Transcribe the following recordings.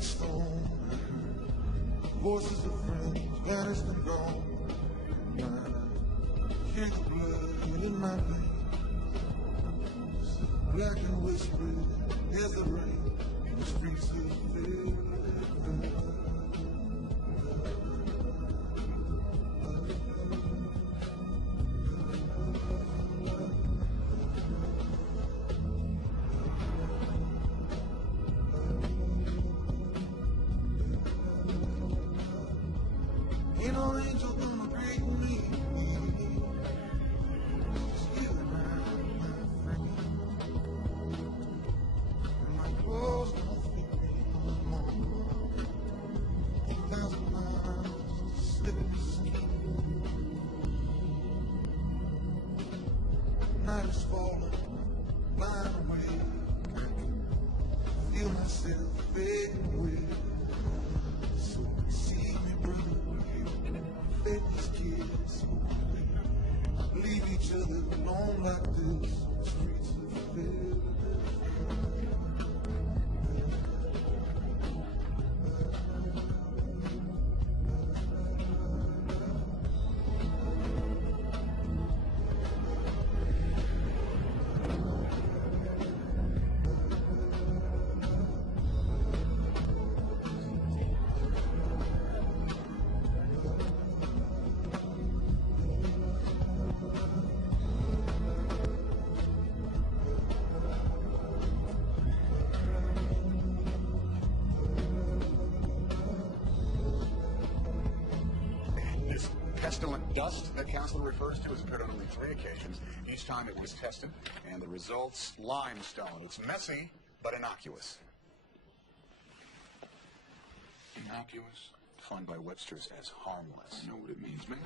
like stone. Voices of friends vanished and gone. Hear the blood in my veins, black and whispering as the rain in the streets of Philadelphia. Ain't no angel gonna greet me. Just you and I, my friend. And my clothes don't fit me anymore. 1,000 miles to slip in the skin. Night is falling, blind away. I can feel myself fading away. So see me, brother. Let these kids leave each other alone like this on the streets of Philadelphia. Pestilent dust that counsel refers to has appeared on only 3 occasions. Each time it was tested, and the results, limestone. It's messy, but innocuous. Innocuous, defined by Webster's as harmless. I know what it means, man.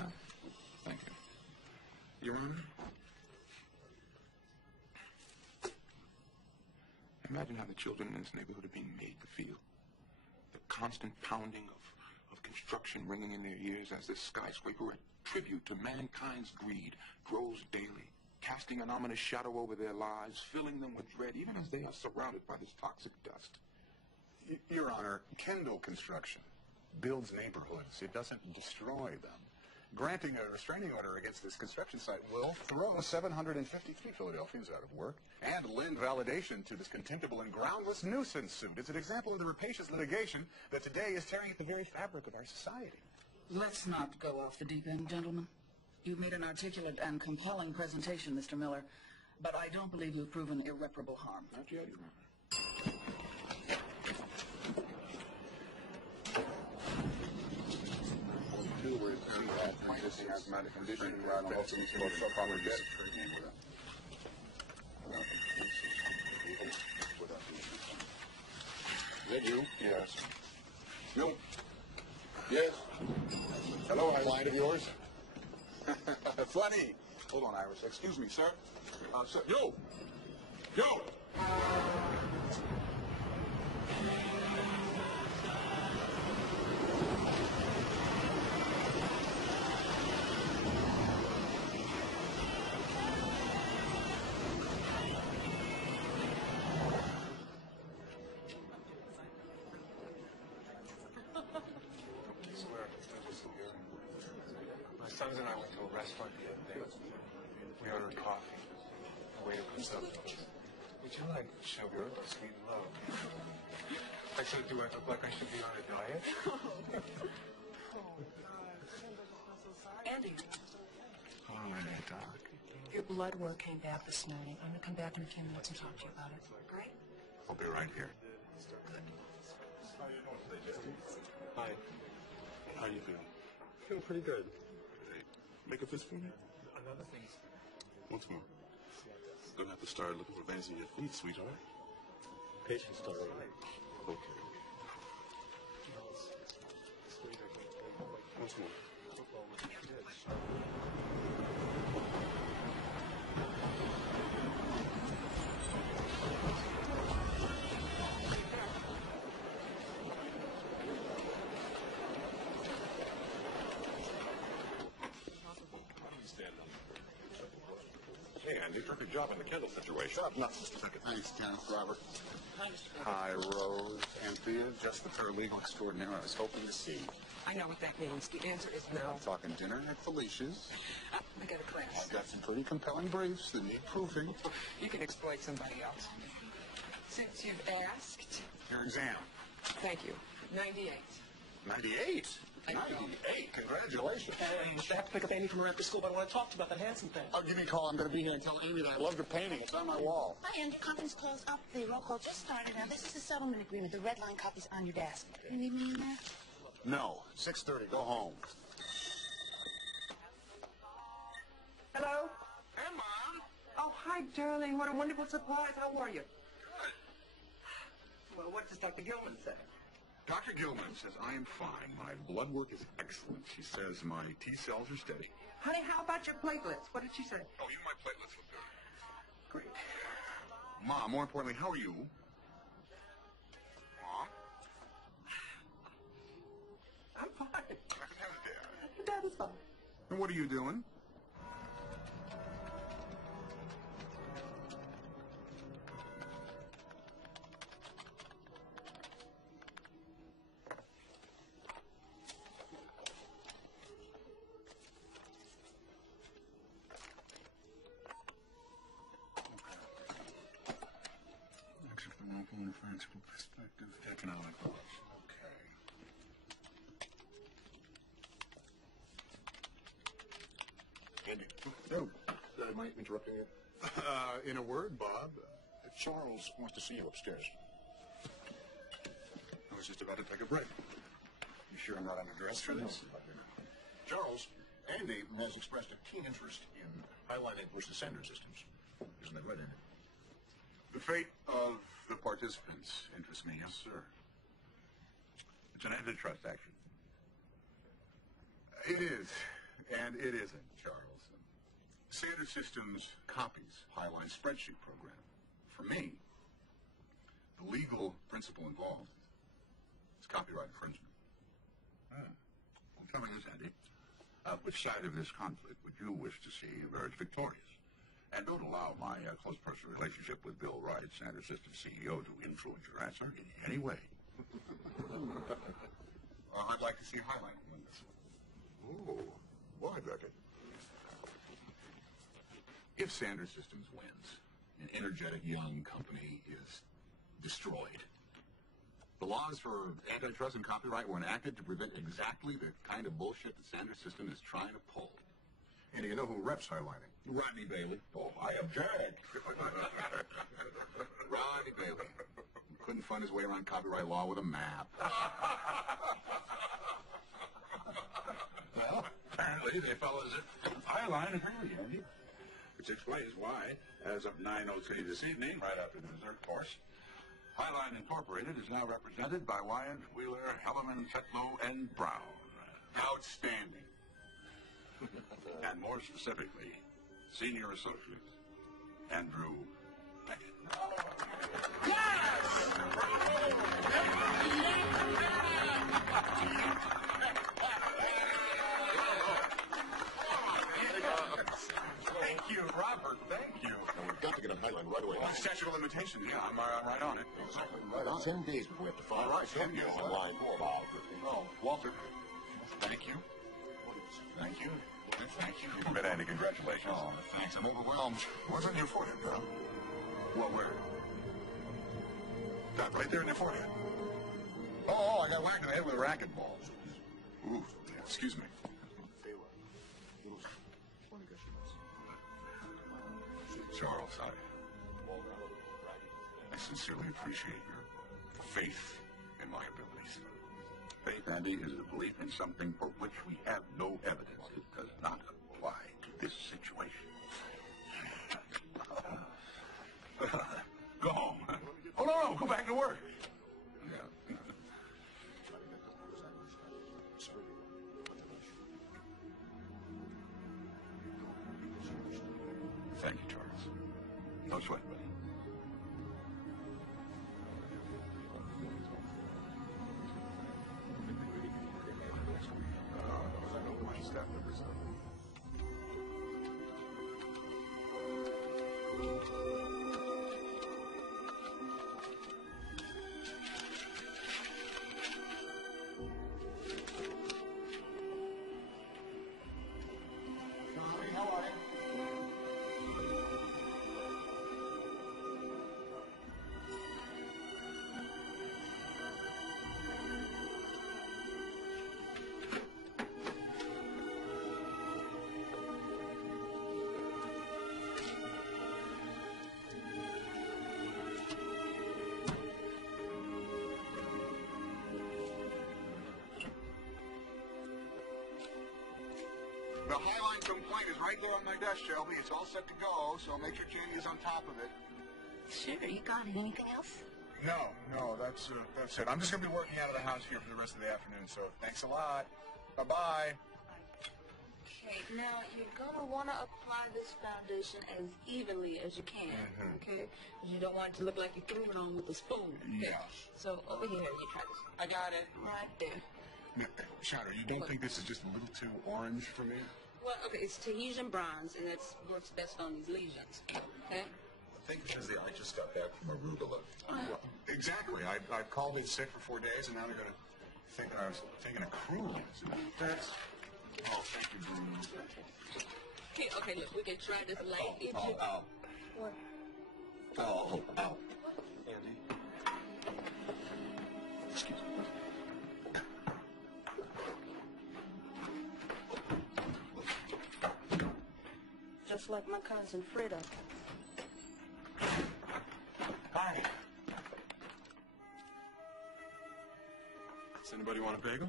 Thank you. Your Honor, imagine how the children in this neighborhood are being made to feel. The constant pounding of construction ringing in their ears as this skyscraper, a tribute to mankind's greed, grows daily, casting an ominous shadow over their lives, filling them with dread, even as they are surrounded by this toxic dust. Your Honor, Kendall Construction builds neighborhoods. It doesn't destroy them. Granting a restraining order against this construction site will throw 753 Philadelphians out of work and lend validation to this contemptible and groundless nuisance suit. It's an example of the rapacious litigation that today is tearing at the very fabric of our society. Let's not go off the deep end, gentlemen. You've made an articulate and compelling presentation, Mr. Miller, but I don't believe you've proven irreparable harm. Not yet, Your Honor. Where it's pre-existing asthmatic condition and right on also you can probably get it. Is that you? Yes. You? Yes. Hello, client of yours? Funny. Hold on, Iris. Excuse me, sir. Sir. You! You! My sons and I went to a restaurant the other day. We ordered coffee. The waiter comes up to us. Would you like sugar or sweet and low? I said, do I look like I should be on a diet? Andy, Oh, there, Doc. your blood work came back this morning. I'm going to come back in a few minutes and talk to you about it. Great? I'll be right here. Hi. How you feeling? Feeling pretty good. Make a fist for me? Another thing. Once more. Gonna have to start looking for veins in your feet, sweetheart. Patient's still alive. Okay. Once more. Hey, Andy, drink. perfect job in the Kendall situation. Not just a second. Thanks, Kenneth. Robert. Hi, Rose. Anthea, just the paralegal extraordinaire I was hoping to see. I know what that means. The answer is no. I'm talking dinner at Felicia's. I got a class. I've got some pretty compelling briefs that need proofing. You can exploit somebody else. Since you've asked, Your exam. thank you. 98. 98? 98? Congratulations. Hey, I have to pick up Amy from her after school, but I want to talk to you about that Hanson thing. Oh, give me a call. I'm going to be here and tell Amy that I love the painting. It's on my wall. Hi, Andrew. Conference call's up. The roll call just started. Now, this is the settlement agreement. The red line copy's on your desk. You need me in there? No. 6:30. Go home. Hello? Emma! Oh, hi, darling. What a wonderful surprise. How are you? Well, what does Dr. Gilman say? Dr. Gilman says I am fine. My blood work is excellent. She says my T cells are steady. Honey, how about your platelets? What did she say? Oh, my platelets look good. Great. Mom, more importantly, how are you? Mom? I'm fine. Dad. Dad is fine. And what are you doing? From a financial perspective, economic loss. Okay. Andy. No. Am I interrupting you? In a word, Bob, Charles wants to see you upstairs. I was just about to take a break. You sure I'm not underdressed for this? Charles, Andy has expressed a keen interest in highlighting versus Sanders systems. Isn't that right, Andy? The fate of the participants interests me, yes, sir. It's an antitrust action. It is, and it isn't, Charles. Sanders Systems copies Highline spreadsheet program. For me, the legal principle involved is copyright infringement. Well, tell me this, Andy. Which side of this conflict would you wish to see emerge victorious? And don't allow my close personal relationship with Bill Wright, Sanders Systems CEO, to influence your answer in any way. I'd like to see Highline win this one. Oh, why, Beckett? If Sanders Systems wins, an energetic young company is destroyed. The laws for antitrust and copyright were enacted to prevent exactly the kind of bullshit that Sanders System is trying to pull. And do you know who reps highlighting? Rodney Bailey. Oh, I object. Rodney Bailey. Couldn't find his way around copyright law with a map. Well, apparently they followed Highline agree, Andy. Which explains why, as of 9:03 this evening, right after the dessert course, Highline Incorporated is now represented by Wyatt, Wheeler, Hellerman, Tetlow, and Brown. Outstanding. And more specifically, Senior Associate Andrew Beckett. Thank you, Robert. Thank you. We've got to get a Highline right away. Statute of limitations. Yeah, I'm right on it. Exactly. Right on. 10 days before we have to file. All right, 10 years on line 4, Bob. Oh, Walter. Thank you. Thank you. Thank you. But Andy, congratulations. Oh, thanks. I'm overwhelmed. What's on your forehead, girl? Well, where? That right there in your forehead. Oh, I got whacked in the head with a racquetball. Ooh, excuse me. Charles, I sincerely appreciate your faith in my abilities. Faith, Andy, is a belief in something for which we have no evidence. It does not apply to this situation. Go home. Oh, no, go back to work. Yeah. Thank you, Charles. No sweat, buddy. The Highline complaint is right there on my desk, Shelby. It's all set to go, so make sure Jamie is on top of it. Sure, you got it. Anything else? No, that's it. I'm just going to be working out of the house here for the rest of the afternoon, so thanks a lot. Bye-bye. Okay, now you're going to want to apply this foundation as evenly as you can, okay? You don't want it to look like you threw it on with a spoon. Okay? Yeah. So over here, you try this. I got it. Right there. Now, Shadow, you don't think this is just a little too orange for me? Well, okay, it's Tahitian bronze, and that works best on these lesions, okay? I think it's the I just got back from arugula. Well, exactly. I've called in sick for 4 days, and now they're going to think that I was taking a cruise. That's... Oh, thank you, Bruno. Okay, look, we can try this light. Ow. What? Ow. Andy. Excuse me. Just like my cousin Frida. Hi. Does anybody want a bagel?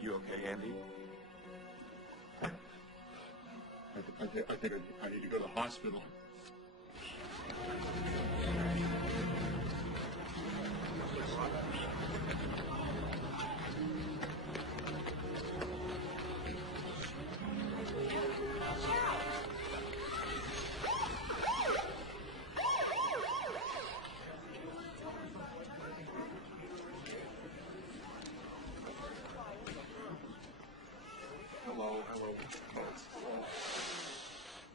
You okay, Andy? I think I need to go to the hospital. Hello.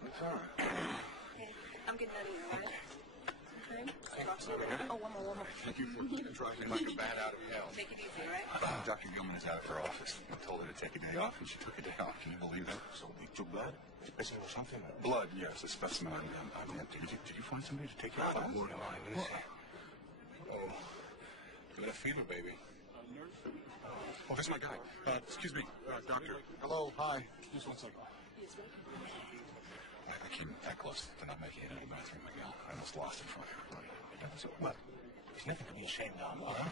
It's all right. Okay, I'm getting out of here, right? Okay? Oh, one more. Thank you for driving like a bat out of hell. Take it easy, right? Dr. Gilman is out of her office. I told her to take a day off, and she took a day off. Can you believe that? So we took blood? Specimen or something? Blood, yes, a specimen. Did you find somebody to take your blood? Let me see. Oh, you got a fever, baby. Oh, that's my guy. Excuse me, doctor. Hello, hi. Just 1 second. I came that close to not making it into the bathroom, Miguel. I almost lost it in front of everybody. What? There's nothing to be ashamed of, huh?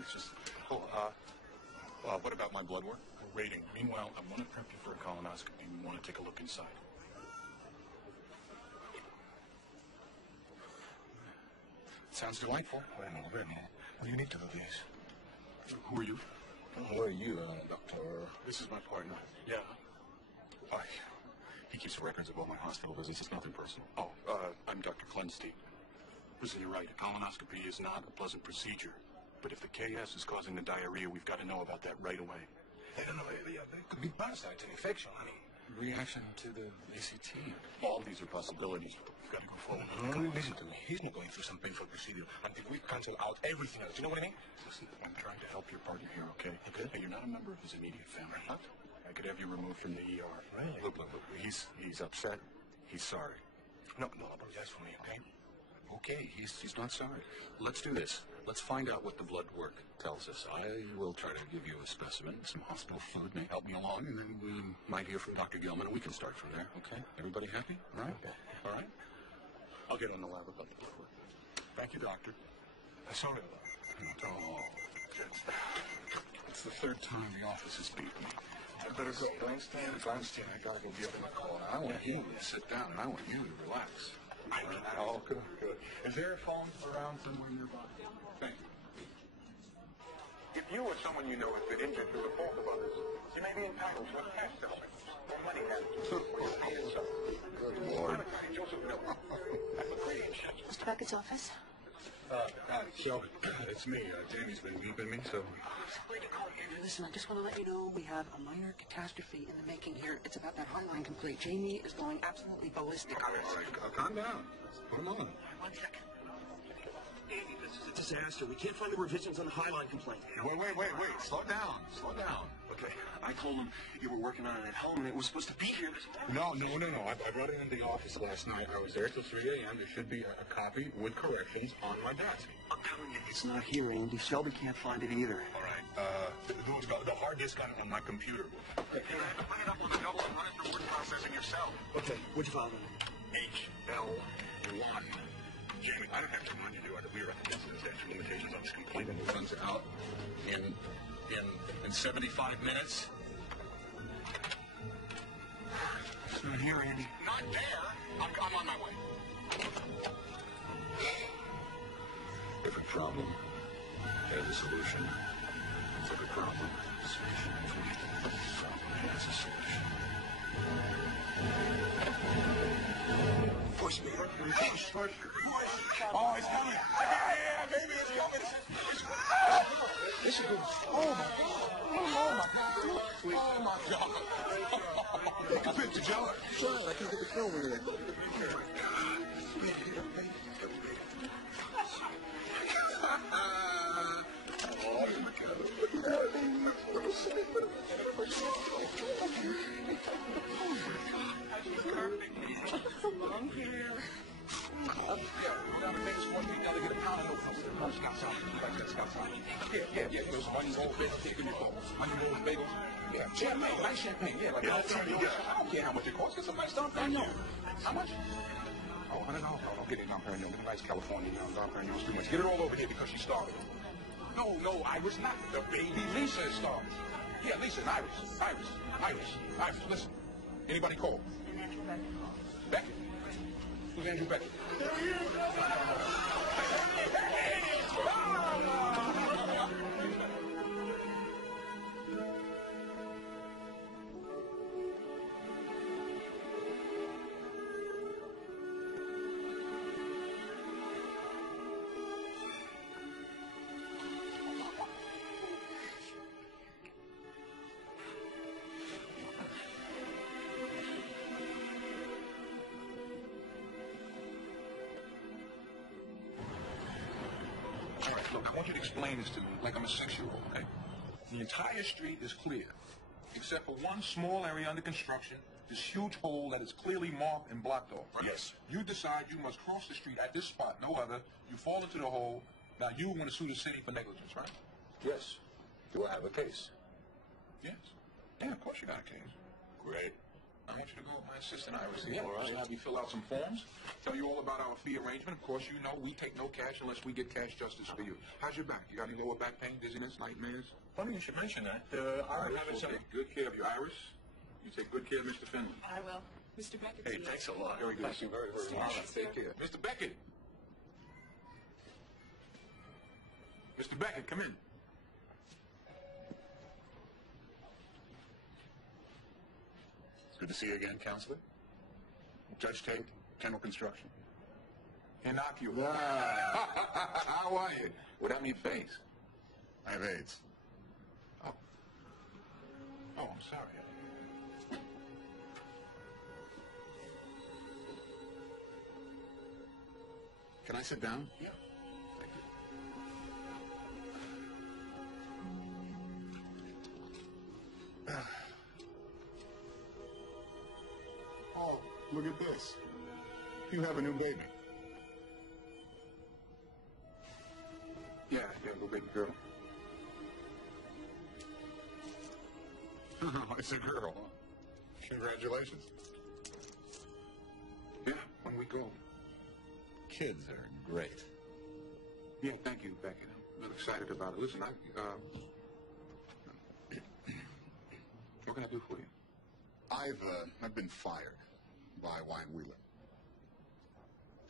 It's just... what about my blood work? We're waiting. Meanwhile, I want to prep you for a colonoscopy. We want to take a look inside. Sounds delightful. Wait a minute. What do you need to do this? Who are you? Who are you, doctor? This is my partner. Yeah. He keeps records of all my hospital visits. It's nothing personal. I'm Dr. Klenstein. Listen, you're right. A colonoscopy is not a pleasant procedure. But if the KS is causing the diarrhea, we've got to know about that right away. I don't know. There could be parasites, an infection, honey. Reaction to the ACT. All of these are possibilities, but we've got to go forward. No, listen to me. He's not going through some painful procedure until we cancel out everything else. You know what I mean? Listen, I'm trying to help your partner here, okay? Okay. Hey, you're not a member of his immediate family. What? I could have you removed from the ER. Really? Look. He's upset. He's sorry. No, apologize for me, okay? Okay, he's not sorry. Let's do this. Let's find out what the blood work tells us. I will try to give you a specimen. Some hospital food may help me along, and then we might hear from Dr. Gilman, and we can start from there. Okay? Everybody happy? All right? Okay. All right? I'll get on the lab about the blood work. Thank you, doctor. I'm sorry. Oh, it's the third time the office has beat me. I better go. Feinstein, I gotta go deal with my call. I want you to sit down, and I want you to relax. Oh, good. Is there a phone around somewhere nearby? Thank you. If you or someone you know has been injured through the fault of others, you may be entitled to a cash settlement or money damages. Good Lord. Joseph Miller. Mr. Beckett's office? Shelby, it's me. Jamie's been beeping me, so... Listen, I just want to let you know we have a minor catastrophe in the making here. It's about that Highline complaint. Jamie is going absolutely ballistic. All right, calm down. Put him on. 1 second. Andy, this is a disaster. We can't find the revisions on the Highline complaint. Wait. Slow down. Okay. I told him you were working on it at home and it was supposed to be here this morning. No. I brought it into the office last night. I was there till 3 a.m. There should be a copy with corrections on my desk. I'm telling you, it's not here, Andy. Shelby can't find it either. All right. The hard disk on my computer. Hey, you have to bring it up on the double and run it through word processing yourself. Okay, what'd you find? HL1. Jamie, I don't have to remind you, do I? That we are at the incident statute of limitations on this complaint, and it runs out in 75 minutes. It's not here, Andy. Not there. I'm on my way. Every problem has a solution. Every problem has a solution. Push me. Push. Oh, it's coming. Yeah, baby, it's coming. This is good. Oh, my God. Oh, my God. Take a picture, Joe. Sure, I can get the film in there. Champagne, yeah, like I don't care how much it costs. Get some nice Dom Perignon. How much? Oh, $100. I'll get it Dom Perignon. Get a nice California Dom Perignon. Too much. Get it all over here because she's starving. No, Iris, not the baby. Lisa is starving. Yeah, Lisa and Iris. Listen. Anybody call? Beckett. Who's Andrew Beckett? All right, look, I want you to explain this to me like I'm a 6-year-old, okay? The entire street is clear, except for one small area under construction, this huge hole that is clearly marked and blocked off, right? Yes. You decide you must cross the street at this spot, no other. You fall into the hole. Now you want to sue the city for negligence, right? Yes. Do I have a case? Yes. Yeah, of course you got a case. Great. I want you to go with my assistant, Iris. Yeah, all right. Have you fill out some forms, tell you all about our fee arrangement. Of course, you know we take no cash unless we get cash justice for you. How's your back? You got any lower back pain, dizziness, nightmares? Funny you should mention that. Iris will take good care of you, Iris. You take good care of Mr. Finley. I will. Mr. Beckett. Hey, thanks a lot. Very good. Thank you very, very All much. right, take care. Mr. Beckett. Mr. Beckett, come in. It's good to see you again, Counselor. Judge Tate, General Construction. Innocuous. How are you? Without any face. I have AIDS. Oh, I'm sorry. Can I sit down? Yeah. Oh, look at this. You have a new baby. Yeah, little baby girl. Oh, it's a girl. Congratulations. Yeah, when we go. Kids are great. Yeah, thank you, Beckett. I'm really excited about it. Listen, what can I do for you? I've been fired by Wyatt Wheeler.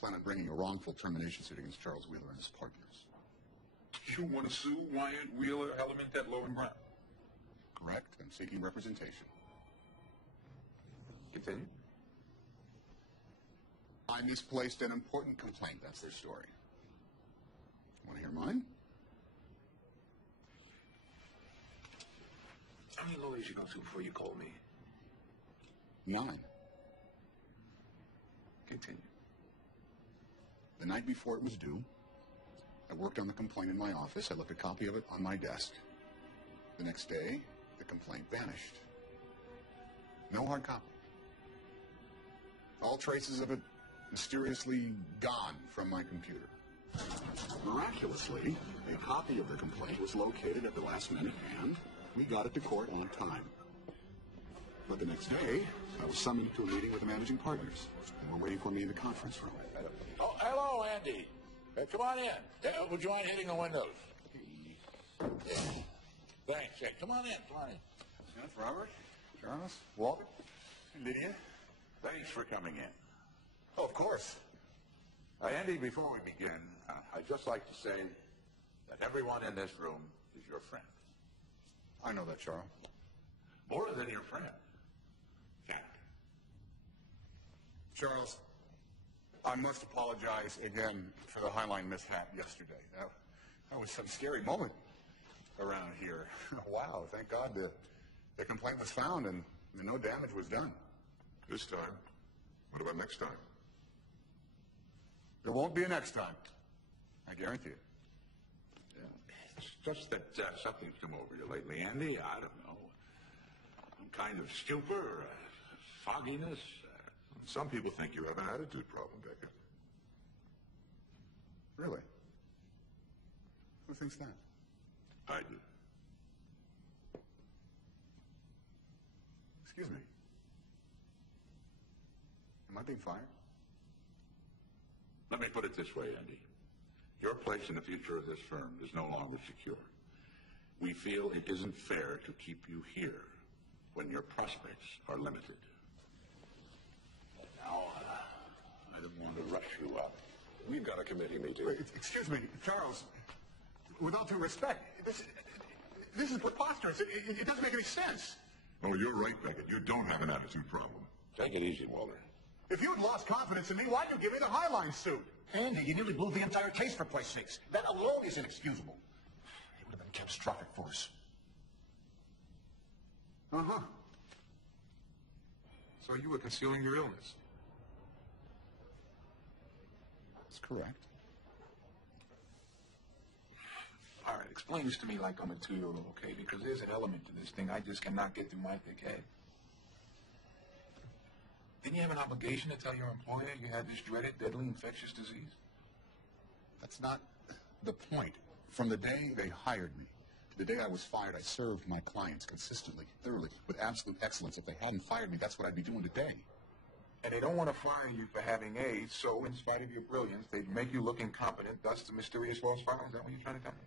Plan on bringing a wrongful termination suit against Charles Wheeler and his partners. You want to sue Wyatt Wheeler, Elementet, Low and Brown? Correct. I'm seeking representation. Continue. I misplaced an important complaint. That's their story. Want to hear mine? How many lawyers you go to before you call me? 9. Continue. The night before it was due, I worked on the complaint in my office. I left a copy of it on my desk. The next day, the complaint vanished. No hard copy. All traces of it mysteriously gone from my computer. Miraculously, a copy of the complaint was located at the last minute, and we got it to court on time. But the next day, I was summoned to a meeting with the managing partners, and were waiting for me in the conference room. Oh, hello, Andy. Come on in. Would you mind hitting the windows? Yeah. Thanks. Yeah, come on in. Come on in. Yes, Robert, Charles, Walter, Lydia. Thanks for coming in. Oh, of course. Andy, before we begin, I'd just like to say that everyone in this room is your friend. I know that, Charles. More than your friend. Fact. Charles, I must apologize again for the Highline mishap yesterday. That was some scary moment around here. Wow, thank God the complaint was found and no damage was done. This time? What about next time? There won't be a next time. I guarantee it. It's just that something's come over you lately, Andy. I don't know. Some kind of stupor, fogginess. Some people think you have an attitude problem, Beckett. Really? Who thinks that? I do. Excuse me. Am I being fired? Let me put it this way, Andy. Your place in the future of this firm is no longer secure. We feel it isn't fair to keep you here when your prospects are limited. Now, I don't want to rush you up. We've got a committee meeting. Wait, excuse me, Charles. With all due respect, this is preposterous. It doesn't make any sense. Oh, you're right, Beckett. You don't have an attitude problem. Take it easy, Walter. If you'd lost confidence in me, why'd you give me the Highline suit? Andy, you nearly blew the entire case, for Christ's sakes. That alone is inexcusable. It would have been catastrophic for us. Uh-huh. So you were concealing your illness? That's correct. All right, explain this to me like I'm a 2-year-old, okay? Because there's an element to this thing I just cannot get through my thick head. Didn't you have an obligation to tell your employer you had this dreaded, deadly, infectious disease? That's not the point. From the day they hired me to the day I was fired, I served my clients consistently, thoroughly, with absolute excellence. If they hadn't fired me, that's what I'd be doing today. And they don't want to fire you for having AIDS, so in spite of your brilliance, they'd make you look incompetent, thus the mysterious false file. Is that what you're trying to tell me?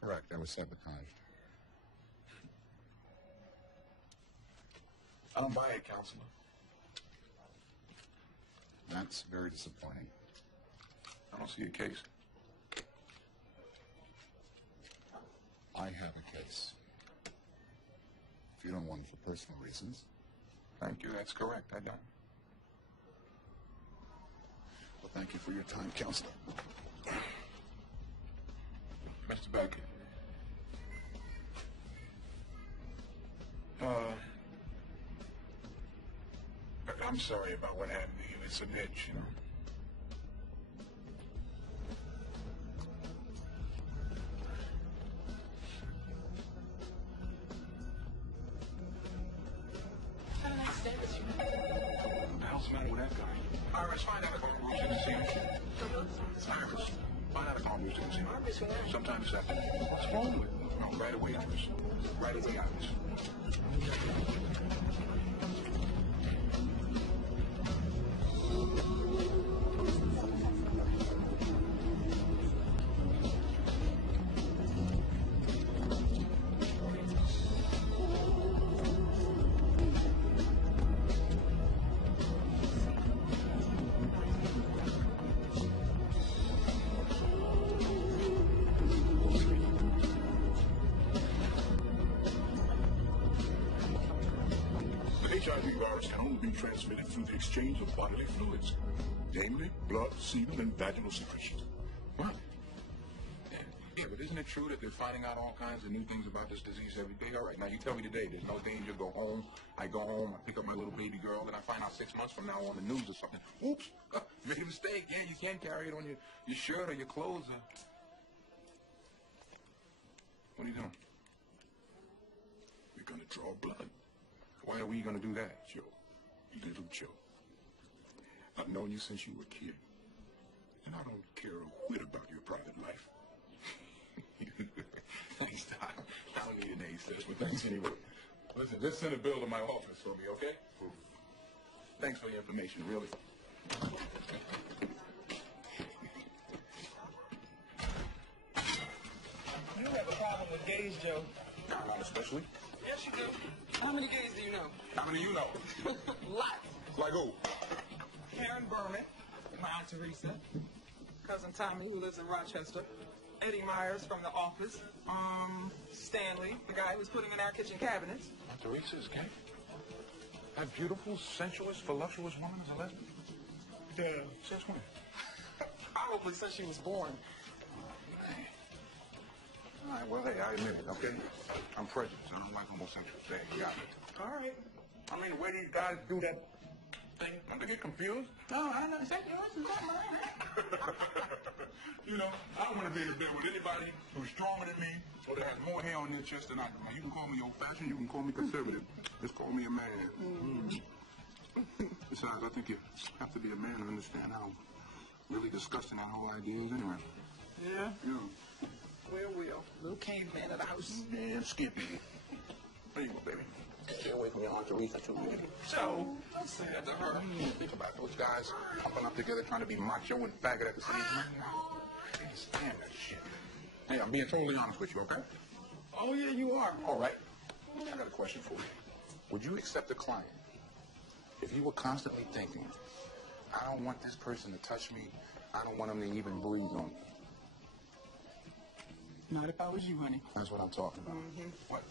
Correct. I was sabotaged. I don't buy it, counselor. That's very disappointing. I don't see a case. I have a case. If you don't want it for personal reasons. Thank you. That's correct. I don't. Well, thank you for your time, counselor. Mr. Beckett. I'm sorry about what happened to you. It's an itch, you know. Have a nice day, Mr. Miller. What the hell's the matter with that guy? Iris, find out if Uncle Bruce didn't see him. Iris, find out if Uncle Bruce didn't see him. Iris, relax. Sometime this afternoon. What's wrong with him? No, right away, Iris. Right away, Iris. The HIV virus can only be transmitted through the exchange of bodily fluids, namely blood, semen, and vaginal secretions. What? Yeah, but isn't it true that they're finding out all kinds of new things about this disease every day? All right, now you tell me today there's no danger, go home. I go home, I pick up my little baby girl, and I find out 6 months from now on the news or something. Oops, made a mistake. Yeah, you can't carry it on your shirt or your clothes. What are you doing? You're gonna draw blood. Why are we gonna do that, Joe? Little Joe. I've known you since you were a kid. And I don't care a whit about your private life. Thanks, Doc. I don't need an AIDS test, but thanks anyway. Listen, just send a bill to my office for me, okay? Thanks for the information, really. You have a problem with gays, Joe. Not especially. Yes, you do. How many gays do you know? How many you know? Lots. Like who? Karen Berman, my Aunt Teresa, cousin Tommy, who lives in Rochester, Eddie Myers from The Office, Stanley, the guy who's putting in our kitchen cabinets. Aunt Teresa's gay? That beautiful, sensuous, voluptuous woman is a lesbian? Yeah. Since when? Probably since she was born. All right, well, hey, I admit it, okay? I'm prejudiced. I don't like homosexuals. Hey, you got it. All right. I mean, the way these guys do that thing, don't they get confused? No, I know. Is that yours? Is that mine? You know, I don't want to be in a bed with anybody who's stronger than me or that has more hair on their chest than I do. Now, you can call me old-fashioned, you can call me conservative. Just call me a man. Besides, I think you have to be a man to understand how really disgusting that whole idea is anyway. Yeah? Yeah. Will. Little caveman at the house. Yeah, skippy. There you go, baby. Stay away from your Aunt Teresa, too. Joe, don't say that to her. Think about those guys pumping up together trying to be macho and faggot at the same time. I can't stand that shit. Hey, I'm being totally honest with you, okay? Oh, yeah, you are. All right. I got a question for you. Would you accept a client if you were constantly thinking, I don't want this person to touch me, I don't want him to even breathe on me? Not if I was you, honey. That's what I'm talking about. Mm-hmm. What?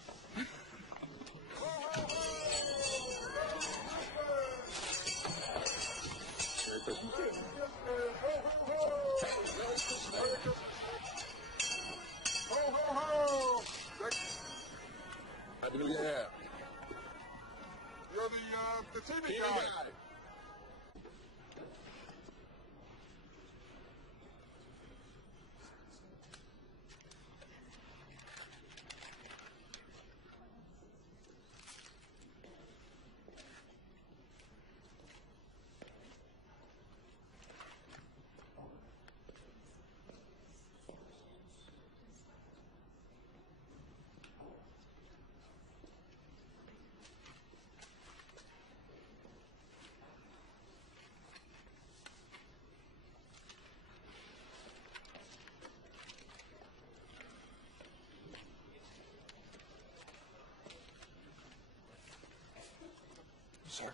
Merry Christmas. Ho, ho, ho! Happy New Year. You're the TV guy. Sir,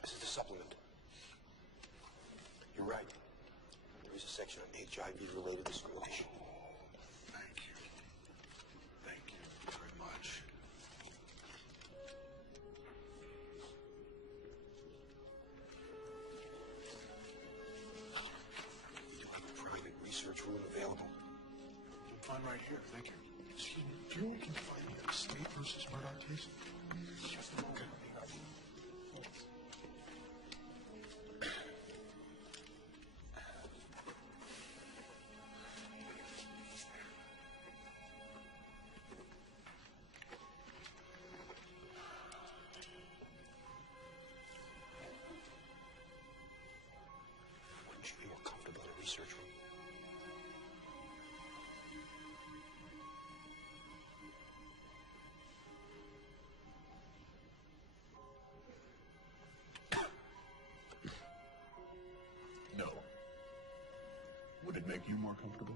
this is the supplement. You're right. There is a section on HIV-related discrimination. Thank you. Thank you very much. We do have a private research room available. I'm right here. Thank you. Excuse me, do you know can find me a state versus murder case? Just a moment. Wouldn't you be more comfortable in a research room? No. Would it make you more comfortable?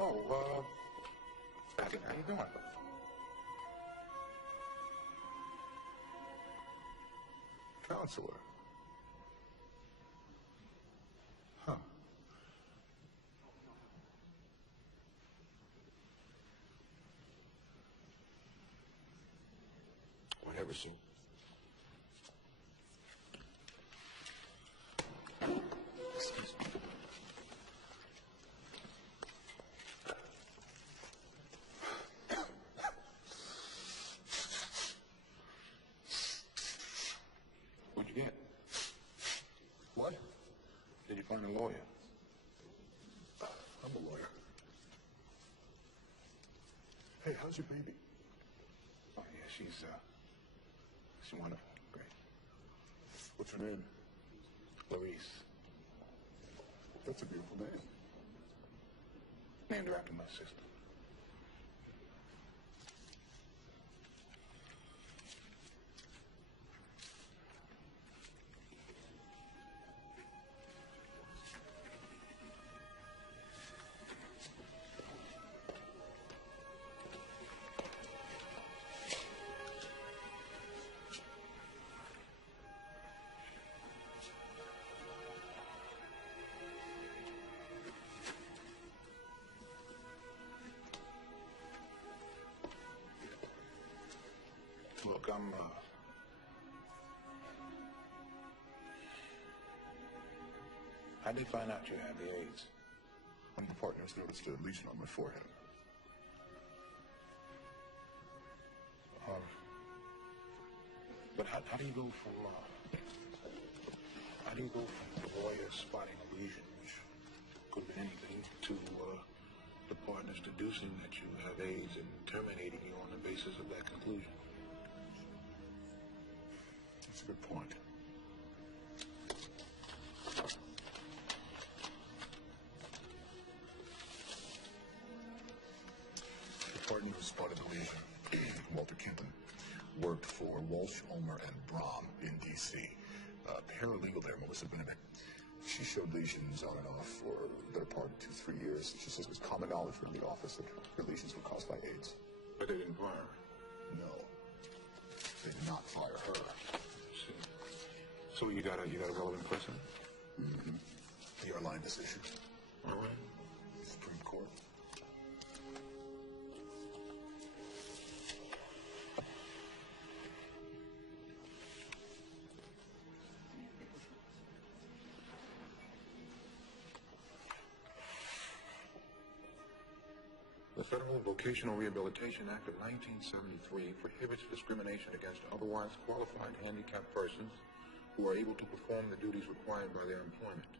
Oh, Beckett, how you doing? Counselor. Huh. Whatever, Sue. Excuse me. What'd you get? What? How's your baby? Oh, yeah, she's wonderful. Great. What's her name? Clarice. That's a beautiful name. Named her after my sister. Look, how'd they find out you had the AIDS? One of the partners noticed a lesion on my forehead. But how do you go from the lawyer spotting a lesion, which could have been anything, to the partners deducing that you have AIDS and terminating you on the basis of that conclusion? That's a good point. The partner who spotted the lesion, Walter Kenton, worked for Walsh, Ulmer, and Brahm in D.C. Paralegal there, Melissa Benedict. She showed lesions on and off for the better part of 2-3 years. She says it was common knowledge in the office that her lesions were caused by AIDS. But they didn't fire her? No. They did not fire her. So you got a relevant precedent? Mm-hmm. The airline decision. All right. Supreme Court. The Federal Vocational Rehabilitation Act of 1973 prohibits discrimination against otherwise qualified handicapped persons who are able to perform the duties required by their employment.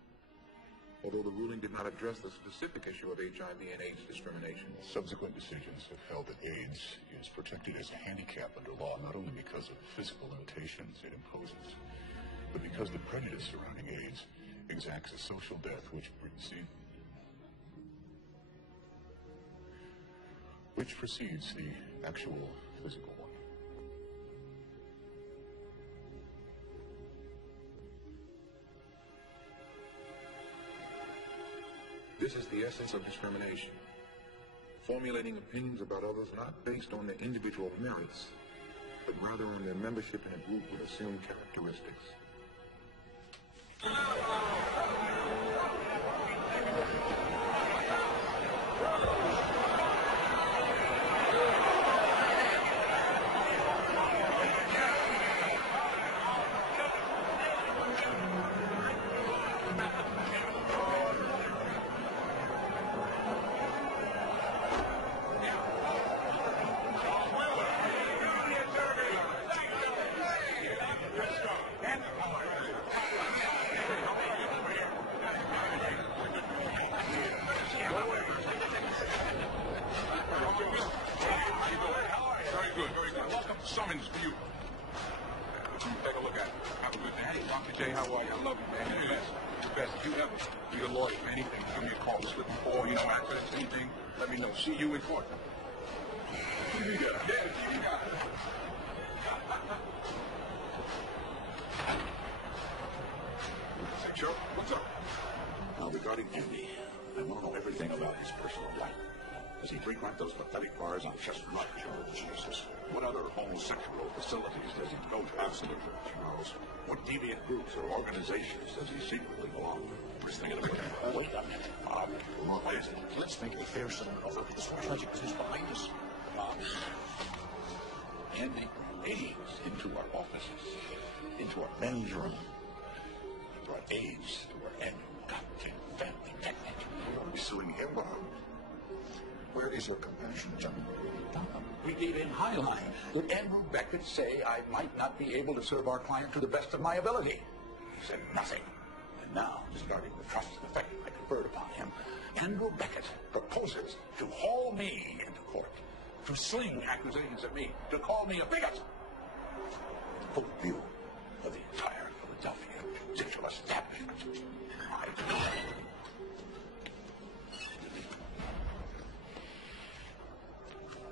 Although the ruling did not address the specific issue of HIV and AIDS discrimination. Subsequent decisions have held that AIDS is protected as a handicap under law, not only because of the physical limitations it imposes, but because the prejudice surrounding AIDS exacts a social death which precedes the actual physical one. This is the essence of discrimination. Formulating opinions about others not based on their individual merits, but rather on their membership in a group with assumed characteristics. Summons for you. Take a look at it. Have a good day. Dr. J, how are you? I love you, man. Best if you ever need a lawyer for anything, give me a call. Just looking for, accidents, anything, let me know. See you in court. You got it. You got it. Say, Joe, what's up? Now, regarding Andy, I want to know everything about his personal life. Does he frequent those pathetic bars on Chestnut? Oh, Jesus. What other homosexual facilities does he go to? Absolutely. Charles. What deviant groups or organizations does he secretly belong to? Just thinking of it. Wait a minute, Bob. Let's make a fair settlement offer for this tragic business behind us. Bob. Andy brought AIDS into our offices, into our men's room. He brought AIDS to our annual goddamn family picnic. Are we suing him, Bob? Where is your compassion, gentlemen? We gave in highline that Andrew Beckett say I might not be able to serve our client to the best of my ability. He said nothing. And now, discarding the trust and affection I conferred upon him, Andrew Beckett proposes to haul me into court to sling accusations at me, to call me a bigot. Full view of the entire Philadelphia judicial establishment. I deny it.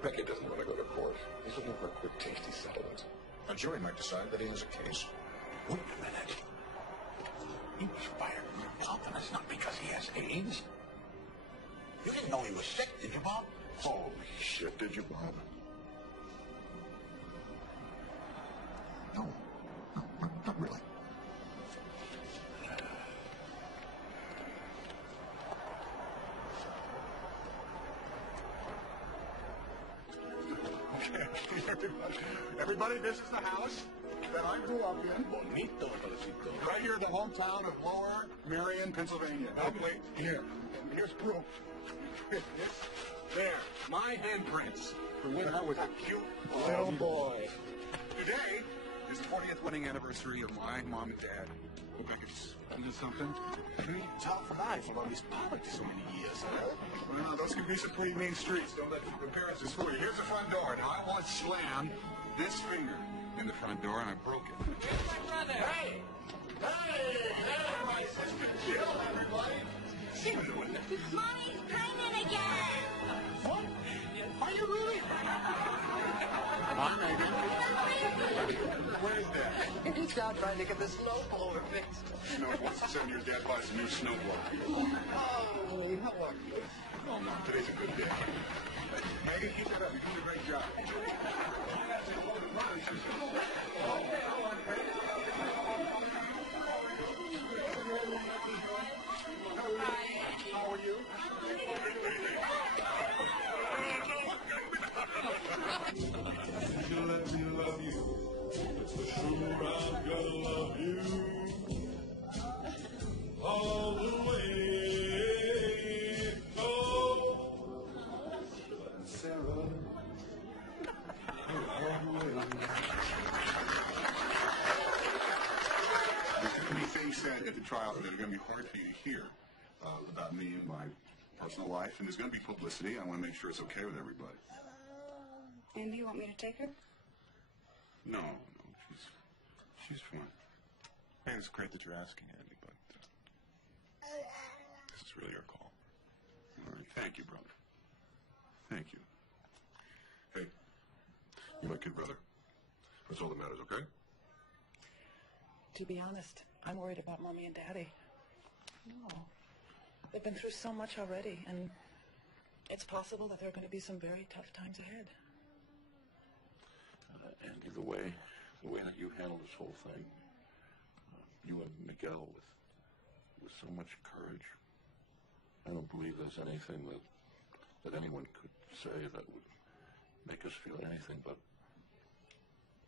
Beckett doesn't want to go to court. He's looking for a quick, tasty settlement. A jury might decide that he has a case. Wait a minute. He was fired from confidence not because he has AIDS. You didn't know he was sick, did you, Bob? Holy shit, did you, Bob? No, not really. Everybody, this is the house that I grew up in. Bonito, Felicito. Right here in the hometown of Lower Marion, Pennsylvania. Lovely. Here. And here's proof. There. My handprints. From when I was a cute little boy. Today is the 40th wedding anniversary of my mom and dad. Beckett's into something. Pretty tough life with all these politics so many years, huh? Well, those can be some pretty mean streets. Don't let the appearances fool you. Here's the front door. Now, I once slammed this finger in the front door, and I broke it. Here's my brother. Hey! Hey, my sister Jill, everybody. She was doing this. Mommy's pregnant again! What? Are you really? Hi, Megan. Where's Dad? He's out trying to get the snow blower fixed. You know, he wants to send your dad buys a new snowblower. Oh, how lucky. Oh, no, today's a good day. Megan, keep that up. You're doing a great job. How are you? You let me love you. It's for sure I'm gonna love you all the way. Oh, Sarah, you're all the way. There's going to be things said at the trial that are going to be hard for you to hear about me and my personal life, and there's going to be publicity. I want to make sure it's okay with everybody. And do you want me to take her? No, she's fine. Hey, it's great that you're asking, Andy, but this is really your call. All right, thank you, brother. Thank you. Hey, You my kid brother. That's all that matters, okay? To be honest, I'm worried about Mommy and Daddy. No. They've been through so much already, and it's possible that there are going to be some very tough times ahead. Andy, the way that you handle this whole thing, you and Miguel with so much courage, I don't believe there's anything that anyone could say that would make us feel anything but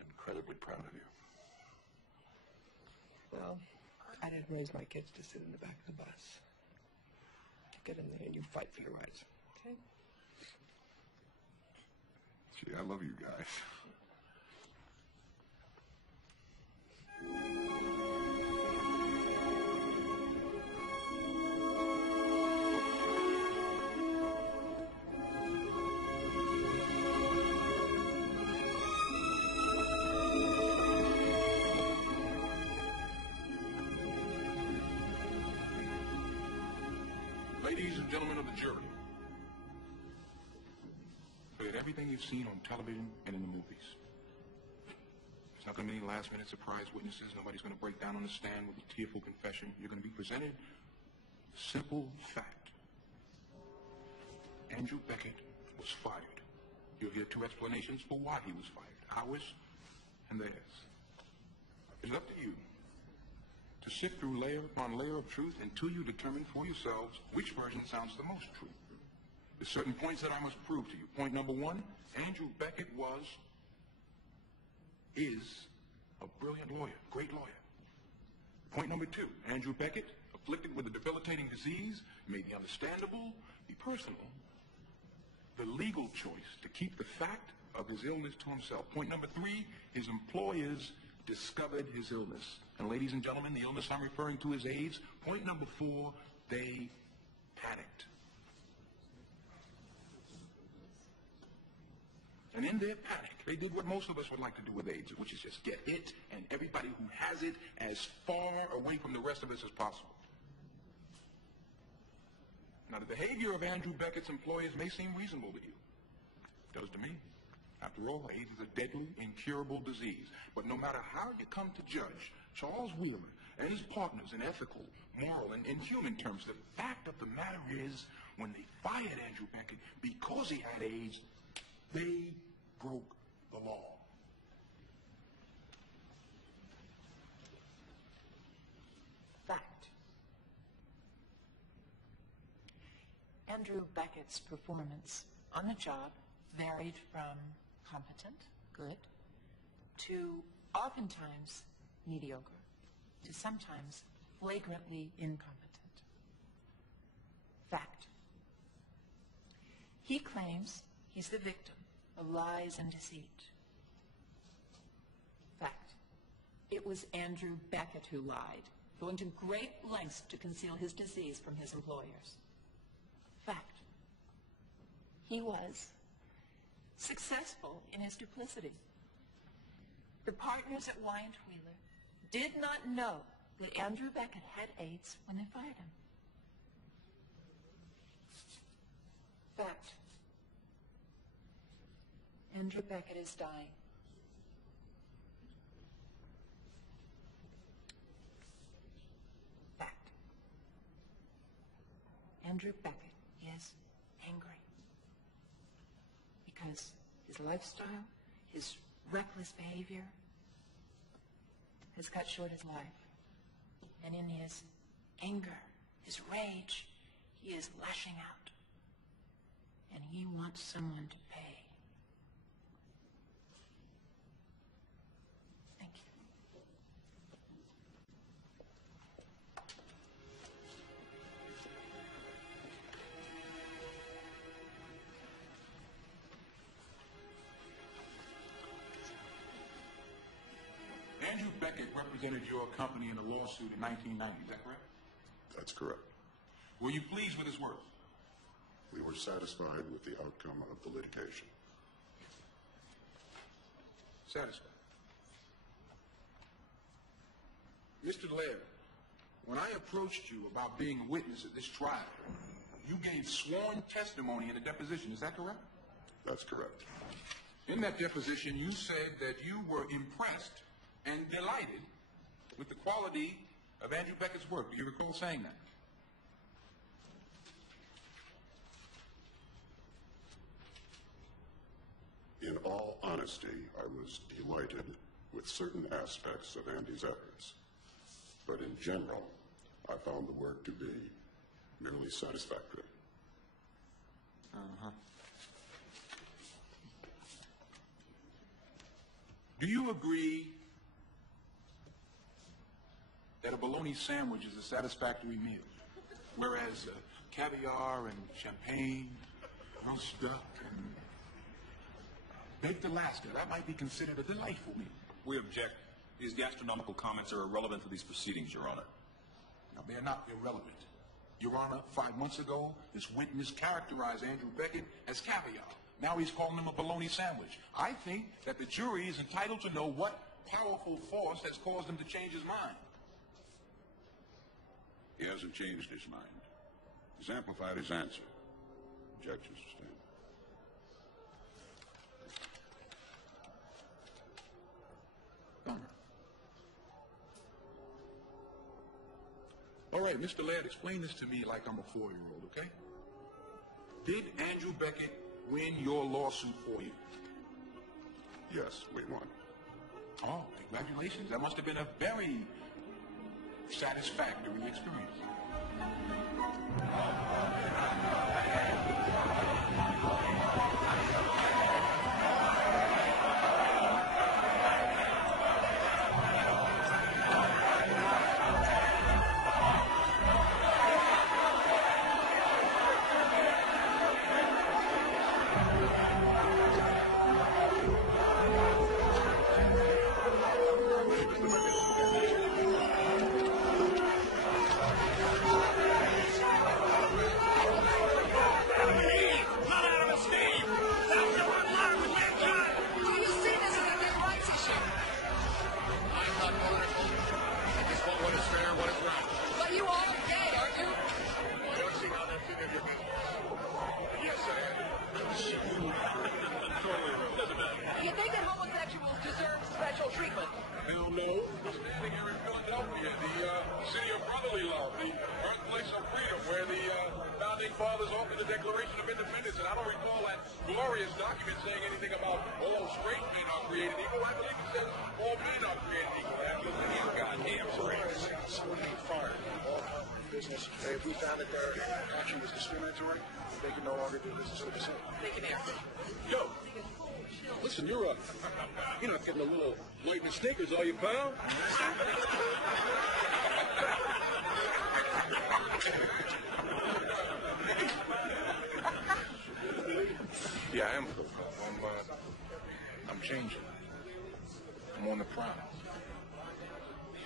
incredibly proud of you. Well, I didn't raise my kids to sit in the back of the bus. Get in there and you fight for your rights, okay? gee, I love you guys. Ladies and gentlemen of the jury, forget everything you've seen on television and in the movies. There's not going to be any last-minute surprise witnesses. Nobody's going to break down on the stand with a tearful confession. You're going to be presented simple fact. Andrew Beckett was fired. You'll hear two explanations for why he was fired, ours and theirs. It's up to you to sift through layer upon layer of truth until you determine for yourselves which version sounds the most true. There's certain points that I must prove to you. Point number one, Andrew Beckett is a brilliant lawyer, great lawyer. Point number two, Andrew Beckett, afflicted with a debilitating disease, made the understandable, the personal, the legal choice to keep the fact of his illness to himself. Point number three, his employers discovered his illness. And ladies and gentlemen, the illness I'm referring to is AIDS. Point number four, they panicked. And in their panic, they did what most of us would like to do with AIDS, which is just get it and everybody who has it as far away from the rest of us as possible. Now, the behavior of Andrew Beckett's employers may seem reasonable to you. It does to me. After all, AIDS is a deadly, incurable disease. But no matter how you come to judge Charles Wheeler and his partners in ethical, moral, and in human terms, the fact of the matter is, when they fired Andrew Beckett because he had AIDS, they broke the law. Fact. Andrew Beckett's performance on the job varied from competent, good, to oftentimes mediocre, to sometimes flagrantly incompetent. Fact. He claims he's the victim of lies and deceit. Fact. It was Andrew Beckett who lied, going to great lengths to conceal his disease from his employers. Fact. He was successful in his duplicity. The partners at Wyant Wheeler did not know that Andrew Beckett had AIDS when they fired him. Fact. Andrew Beckett is dying. Fact. Andrew Beckett is angry because his lifestyle, his reckless behavior has cut short his life. And in his anger, his rage, he is lashing out. And he wants someone to pay. Thank you. Andrew Beckett represented your company in a lawsuit in 1990, is that correct? That's correct. Were you pleased with his work? We were satisfied with the outcome of the litigation. Satisfied. Mr. Laird, when I approached you about being a witness at this trial, you gave sworn testimony in a deposition, is that correct? That's correct. In that deposition, you said that you were impressed and delighted with the quality of Andrew Beckett's work. Do you recall saying that? In all honesty, I was delighted with certain aspects of Andy's efforts. But in general, I found the work to be merely satisfactory. Uh-huh. Do you agree that a bologna sandwich is a satisfactory meal, whereas caviar and champagne, roast duck, and baked Alaska, that might be considered a delightful meal? We object. These gastronomical comments are irrelevant to these proceedings, Your Honor. Now, they're not irrelevant. Your Honor, 5 months ago, this witness characterized Andrew Beckett as caviar. Now he's calling him a bologna sandwich. I think that the jury is entitled to know what powerful force has caused him to change his mind. He hasn't changed his mind. He's amplified his answer. Objection sustained. All right, Mr. Laird, explain this to me like I'm a 4-year-old, okay? Did Andrew Beckett win your lawsuit for you? Yes, we won. Oh, congratulations. That must have been a very satisfactory experience. treatment. Hell no. We're standing here in Philadelphia, the city of brotherly love, the birthplace of freedom, where the founding fathers offered the Declaration of Independence. And I don't recall that glorious document saying anything about all straight men are created equal. I believe it says all men are created equal. You're goddamn right. Fine. Business. If we found that their action was discriminatory, they can no longer do business with the city. They can act. Yo, listen, you're not getting a little lightning sneakers, are you, pal? Yeah, I am. I'm changing. I'm on the prowl.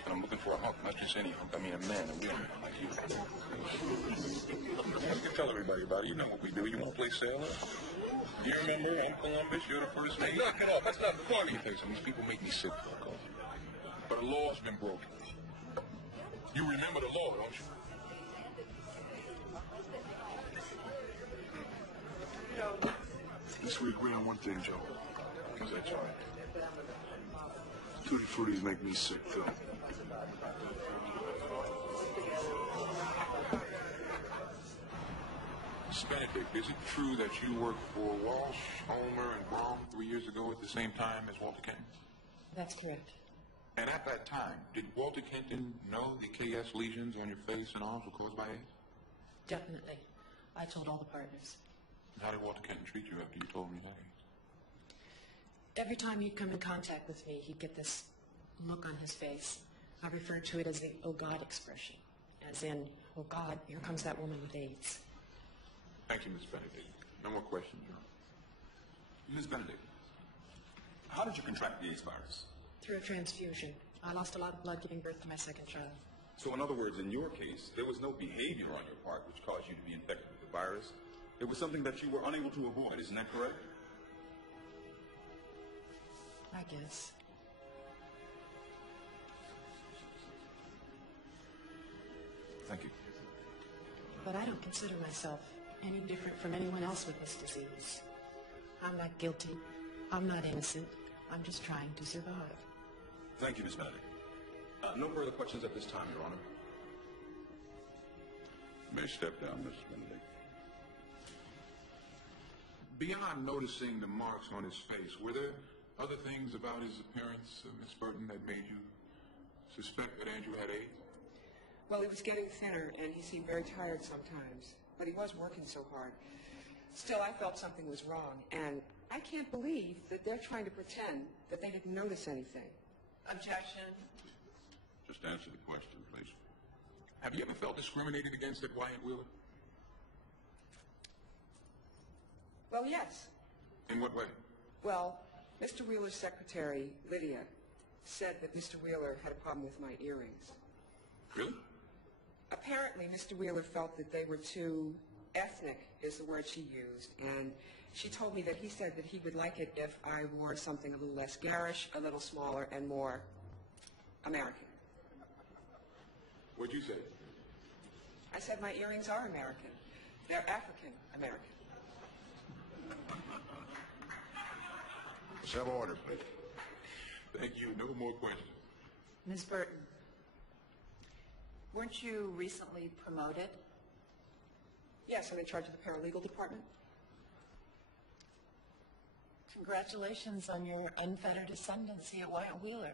And I'm looking for a hunk, not just any hunk. I mean a man, a real man like you. You can tell everybody about it. You know what we do. You want to play sailor? You remember, I'm Columbus, you're the first mate. Hey, knock it off. That's not funny. Let me tell you something. These people make me sick, Falco. But a law's been broken. You remember the law, don't you? At least we agree on one thing, Joe. Because that's right. Tutti Fruttis make me sick, Phil. Benedict, is it true that you worked for Walsh, Homer, and Braun 3 years ago at the same time as Walter Kenton? That's correct. And at that time, did Walter Kenton know the KS lesions on your face and arms were caused by AIDS? Definitely. I told all the partners. How did Walter Kenton treat you after you told him you had AIDS? Every time he'd come in contact with me, he'd get this look on his face. I referred to it as the "oh God" expression, as in, oh God, here comes that woman with AIDS. Thank you, Miss Benedict. No more questions, John. Ms. Benedict, how did you contract the AIDS virus? Through a transfusion. I lost a lot of blood giving birth to my second child. So in other words, in your case, there was no behavior on your part which caused you to be infected with the virus. It was something that you were unable to avoid. Isn't that correct? I guess. Thank you. But I don't consider myself any different from anyone else with this disease. I'm not guilty. I'm not innocent. I'm just trying to survive. Thank you, Ms. Benedict. No further questions at this time, Your Honor. You may step down, Mrs. Benedict. Beyond noticing the marks on his face, were there other things about his appearance, Miss Burton, that made you suspect that Andrew had AIDS? Well, he was getting thinner, and he seemed very tired sometimes. But he was working so hard. Still, I felt something was wrong, and I can't believe that they're trying to pretend that they didn't notice anything. Objection. Just answer the question, please. Have you ever felt discriminated against at Wyatt Wheeler? Well, yes. In what way? Well, Mr. Wheeler's secretary, Lydia, said that Mr. Wheeler had a problem with my earrings. Really? Apparently, Mr. Wheeler felt that they were too ethnic, is the word she used, and she told me that he said that he would like it if I wore something a little less garish, a little smaller, and more American. What'd you say? I said my earrings are American. They're African American. Let's have order, please. Thank you. No more questions. Ms. Burton, weren't you recently promoted? Yes, I'm in charge of the paralegal department. Congratulations on your unfettered ascendancy at Wyatt Wheeler.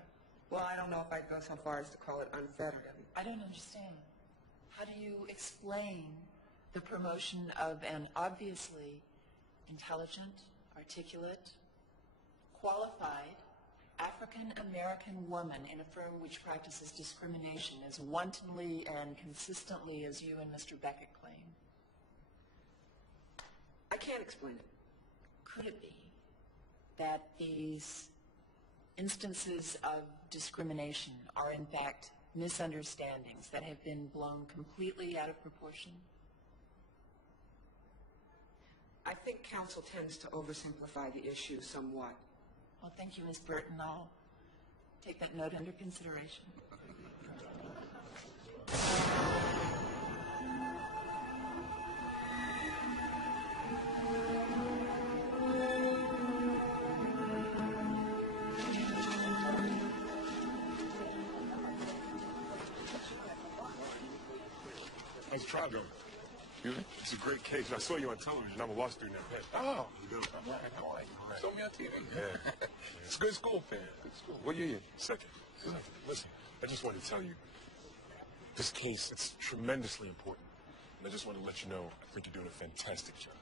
Well, I don't know if I'd go so far as to call it unfettered. I don't understand. How do you explain the promotion of an obviously intelligent, articulate, qualified African-American woman in a firm which practices discrimination as wantonly and consistently as you and Mr. Beckett claim? I can't explain it. Could it be that these instances of discrimination are in fact misunderstandings that have been blown completely out of proportion? I think counsel tends to oversimplify the issue somewhat. Well, thank you, Ms. Burton. I'll take that note under consideration. trial drummer. It's a great case. I saw you on television. I'm a law student at Penn. Oh, you do? I'm right. Saw me on TV. Yeah. It's a good school, Penn. Good school. What year you in? Second. Listen, I just wanted to tell you, this case, it's tremendously important. And I just want to let you know, I think you're doing a fantastic job.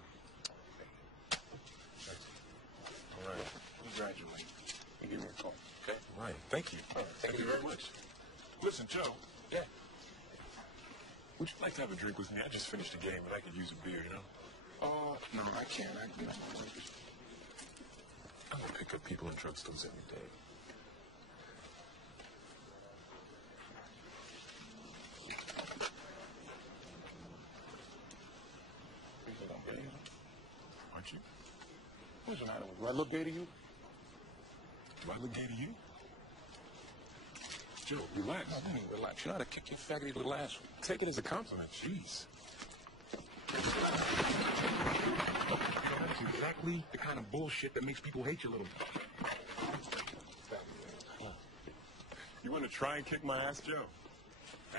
All right. Congratulations. You give me a call, okay? All right. Thank you. All right. Thank you very much. Listen, Joe. Yeah. Would you like to have a drink with me? I just finished the game and I could use a beer, you know? No, I can't. I'm going to pick up people in drugstores every day. Aren't you? What's the matter with you? Do I look gay to you? Do I look gay to you? Joe, relax. No, you need relax. You know how to kick your faggoty little ass. Take it as a compliment. Jeez. That's exactly the kind of bullshit that makes people hate you a little bit. You want to try and kick my ass, Joe?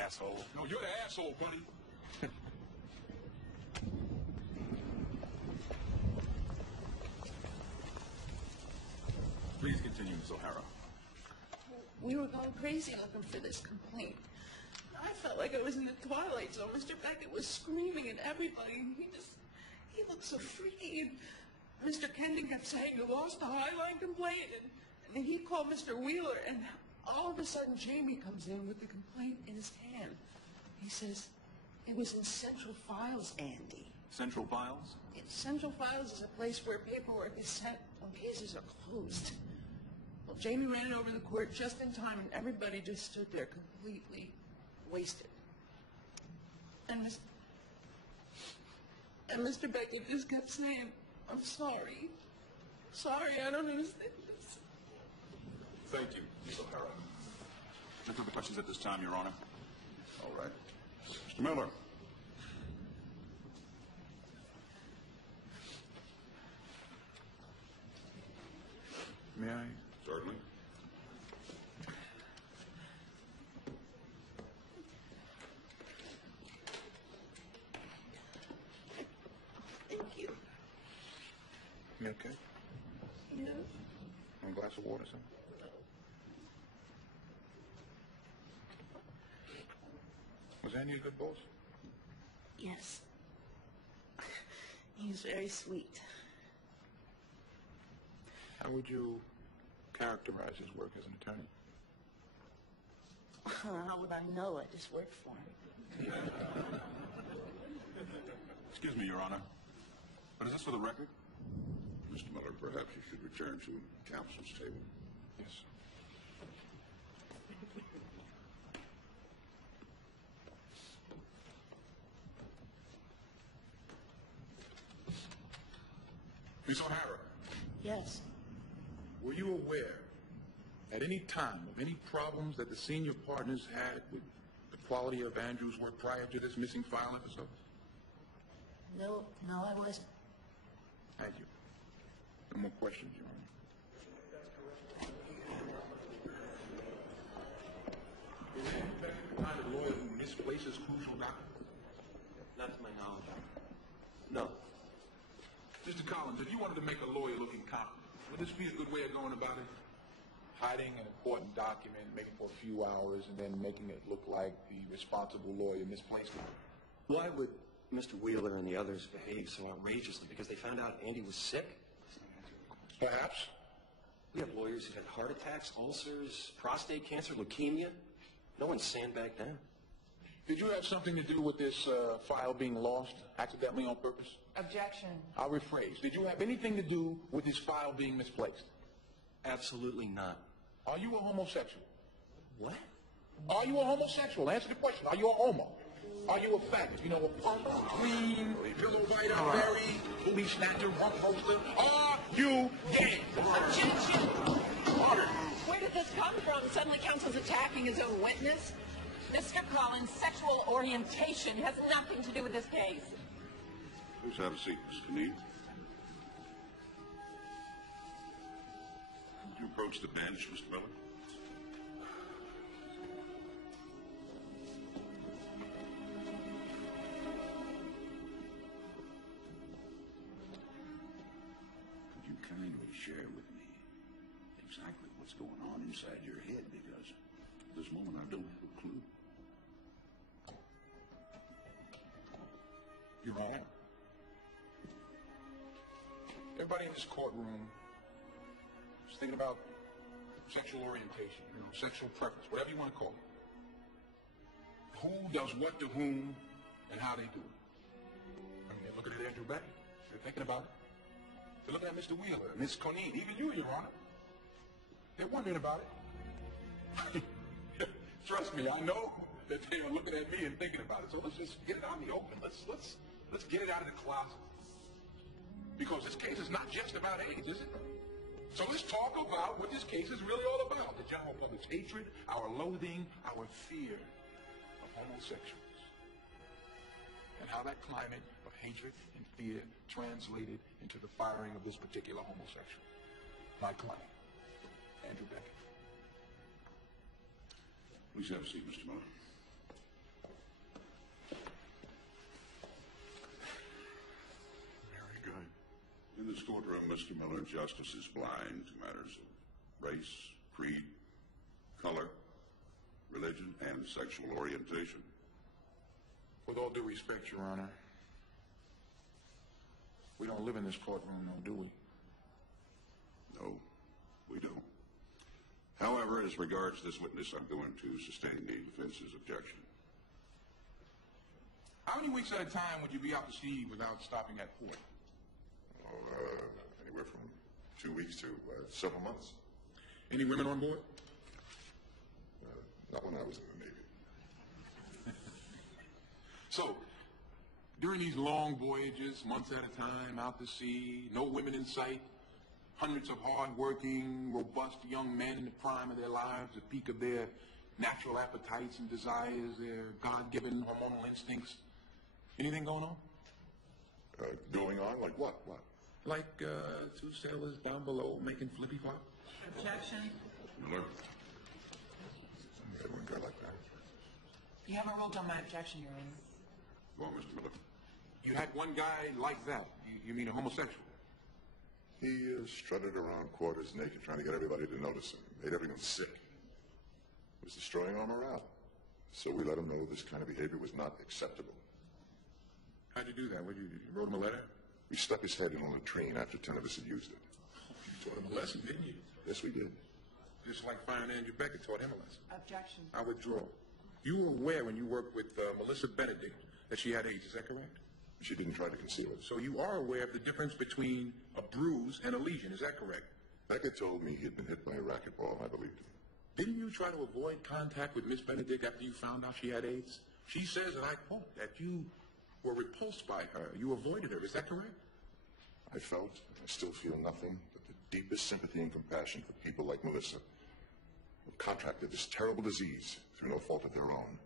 Asshole. No, you're the asshole, buddy. Please continue, Miss O'Hara. We were going crazy looking for this complaint. I felt like I was in the Twilight Zone. Mr. Beckett was screaming at everybody. He looked so freaky. And Mr. Kendon kept saying, "You lost the Highline complaint." And then he called Mr. Wheeler, and all of a sudden Jamie comes in with the complaint in his hand. He says, "It was in Central Files, Andy." Central Files? Central Files is a place where paperwork is sent when cases are closed. Well, Jamie ran it over the court just in time, and everybody just stood there completely wasted. And Mr. Beckett just kept saying, "I'm sorry. Sorry, I don't understand this." Thank you, Ms. O'Hara. No further questions at this time, Your Honor. All right. Mr. Miller. May I? Certainly. Thank you. You okay? Yeah. Want a glass of water, son? Was Andy a good boss? Yes. He's very sweet. How would you characterize his work as an attorney? How would I know? I just worked for him. Excuse me, Your Honor. But is this for the record? Mr. Miller, perhaps you should return to counsel's table. Yes. Ms. O'Hara. Yes. Were you aware at any time of any problems that the senior partners had with the quality of Andrew's work prior to this missing file episode? No, I wasn't. Thank you. No more questions, Your Honor. Is Andrew Beckett the kind of lawyer who misplaces crucial documents? Not to my knowledge. No. Mr. Collins, if you wanted to make a lawyer look incompetent, would this be a good way of going about it? Hiding an important document, making it for a few hours, and then making it look like the responsible lawyer misplaced it? Why would Mr. Wheeler and the others behave so outrageously? Because they found out Andy was sick? Perhaps. We have lawyers who had heart attacks, ulcers, prostate cancer, leukemia. No one sandbagged them. Did you have something to do with this file being lost accidentally on purpose? Objection. I'll rephrase. Did you have anything to do with this file being misplaced? Absolutely not. Are you a homosexual? What? Are you a homosexual? Answer the question. Are you a homo? Are you a faggot? You know, a punk, clean, pillow fighter, berry, booty snatcher, rump poster? Are you gay? Objection! Where did this come from? Suddenly counsel's attacking his own witness? Mr. Collins' sexual orientation has nothing to do with this case. Please have a seat, Mr. Need. Would you approach the bench, Mr. Miller? inside your head, because at this moment I don't have a clue. You're right. Everybody in this courtroom is thinking about sexual orientation, sexual preference, whatever you want to call it. Who does what to whom and how they do it. I mean, they're looking at Andrew Beck. They're thinking about it. They're looking at Mr. Wheeler, Miss Coneen, even you, Your Honor. They're wondering about it. Trust me, I know that they are looking at me and thinking about it. So let's just get it out in the open. Let's get it out of the closet. Because this case is not just about AIDS, is it? So let's talk about what this case is really all about. The general public's hatred, our loathing, our fear of homosexuals. And how that climate of hatred and fear translated into the firing of this particular homosexual. My client, Andrew Beck. Please have a seat, Mr. Miller. Very good. In this courtroom, Mr. Miller, justice is blind to matters of race, creed, color, religion, and sexual orientation. With all due respect, Your Honor, we don't live in this courtroom, no, do we? No, we don't. However, as regards this witness, I'm going to sustain the defense's objection. How many weeks at a time would you be out to sea without stopping at port? Anywhere from 2 weeks to several months. Any women on board? Not when I was in the Navy. So, during these long voyages, months at a time, out to sea, no women in sight, hundreds of hard-working, robust young men in the prime of their lives, the peak of their natural appetites and desires, their God-given hormonal instincts. Anything going on? Going on? Like what? What? Like two sailors down below making flippy flop? Objection. Miller? It wouldn't go like that. You haven't ruled on my objection, Your Honor. Go on, Mr. Miller. You had one guy like that. You mean a homosexual? He strutted around quarters naked, trying to get everybody to notice him. Made everyone sick. It was destroying our morale. So we let him know this kind of behavior was not acceptable. How'd you do that? You wrote him a letter? We stuck his head in a latrine after 10 of us had used it. You taught him a lesson, didn't you? Yes, we did. Just like firing Andrew Beckett taught him a lesson. Objection. I withdraw. You were aware when you worked with Melissa Benedict that she had AIDS, is that correct? She didn't try to conceal it. So you are aware of the difference between a bruise and a lesion, is that correct? Beckett told me he had been hit by a racquetball, and I believed him. Didn't you try to avoid contact with Miss Benedict after you found out she had AIDS? She says, and I quote, that you were repulsed by her. You avoided her, is that correct? I felt, and I still feel nothing but the deepest sympathy and compassion for people like Melissa, who contracted this terrible disease through no fault of their own.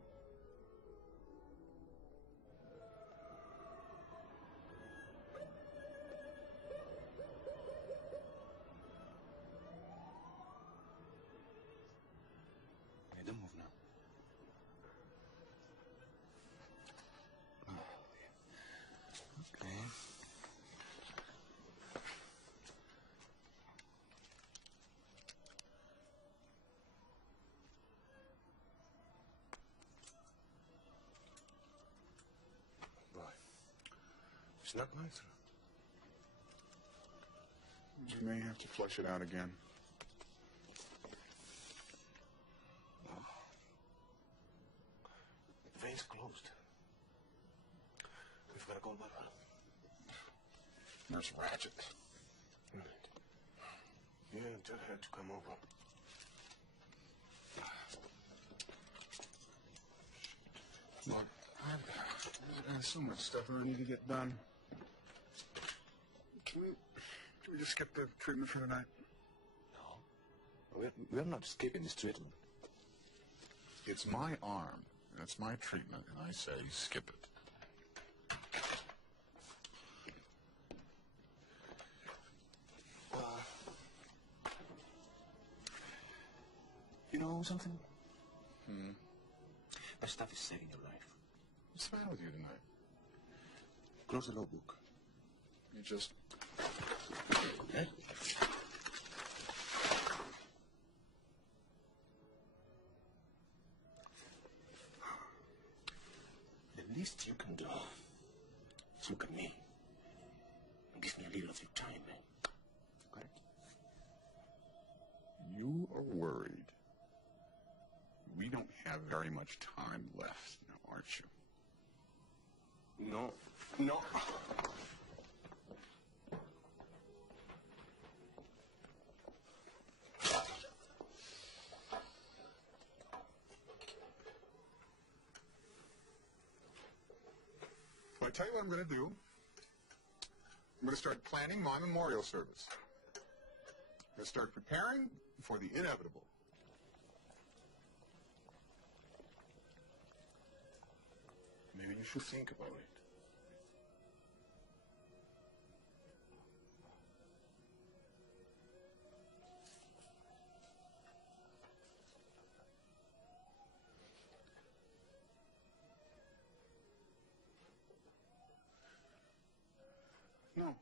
Don't move now. Okay. Right. It's not going through. You may have to flush it out again. The veins closed. We've got to go back. Nurse Ratchet. Yeah, tell her to come over. Look, there's so much stuff I need to get done. Can we just skip the treatment for tonight? No. We're not skipping this treatment. It's my arm, and it's my treatment, and I say skip it. You know something? That stuff is saving your life. What's the matter with you tonight? Close the notebook. You just... Eh? least you can do is look at me and give me a little of your time, man. Okay? You are worried. We don't have very much time left now, aren't you? No. No. Well, I tell you what I'm going to do. I'm going to start planning my memorial service. I'm going to start preparing for the inevitable. Maybe you should think about it. No.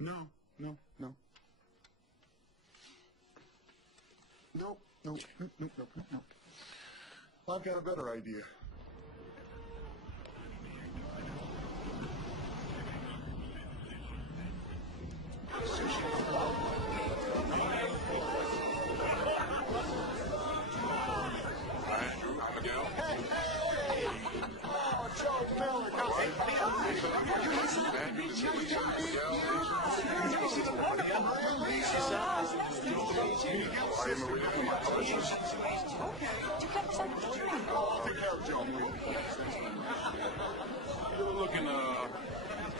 No, no, no. No, no, no, no, no, no, no. I've got a better idea. You're looking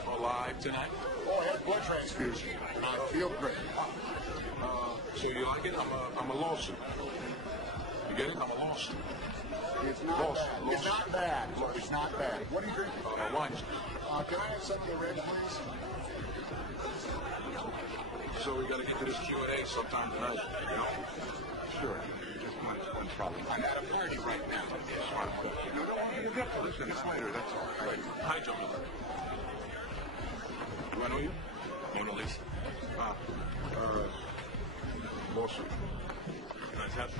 alive tonight. Oh, I had blood transfusion. I feel great. So you like it? I'm a lawsuit. You get it? I'm a lawsuit. It's not bad. It's not bad. Look, it's not bad. What do you drink? Wine. Can I have some of the red, please? So we got to get to this Q&A sometime tonight, you know? Sure. Just one problem. I'm at a party right now. You get to listen this later, that's all. Right. Hi, Joe Miller. Do I know you? Mona Lisa. Lawsuit. Nice hat.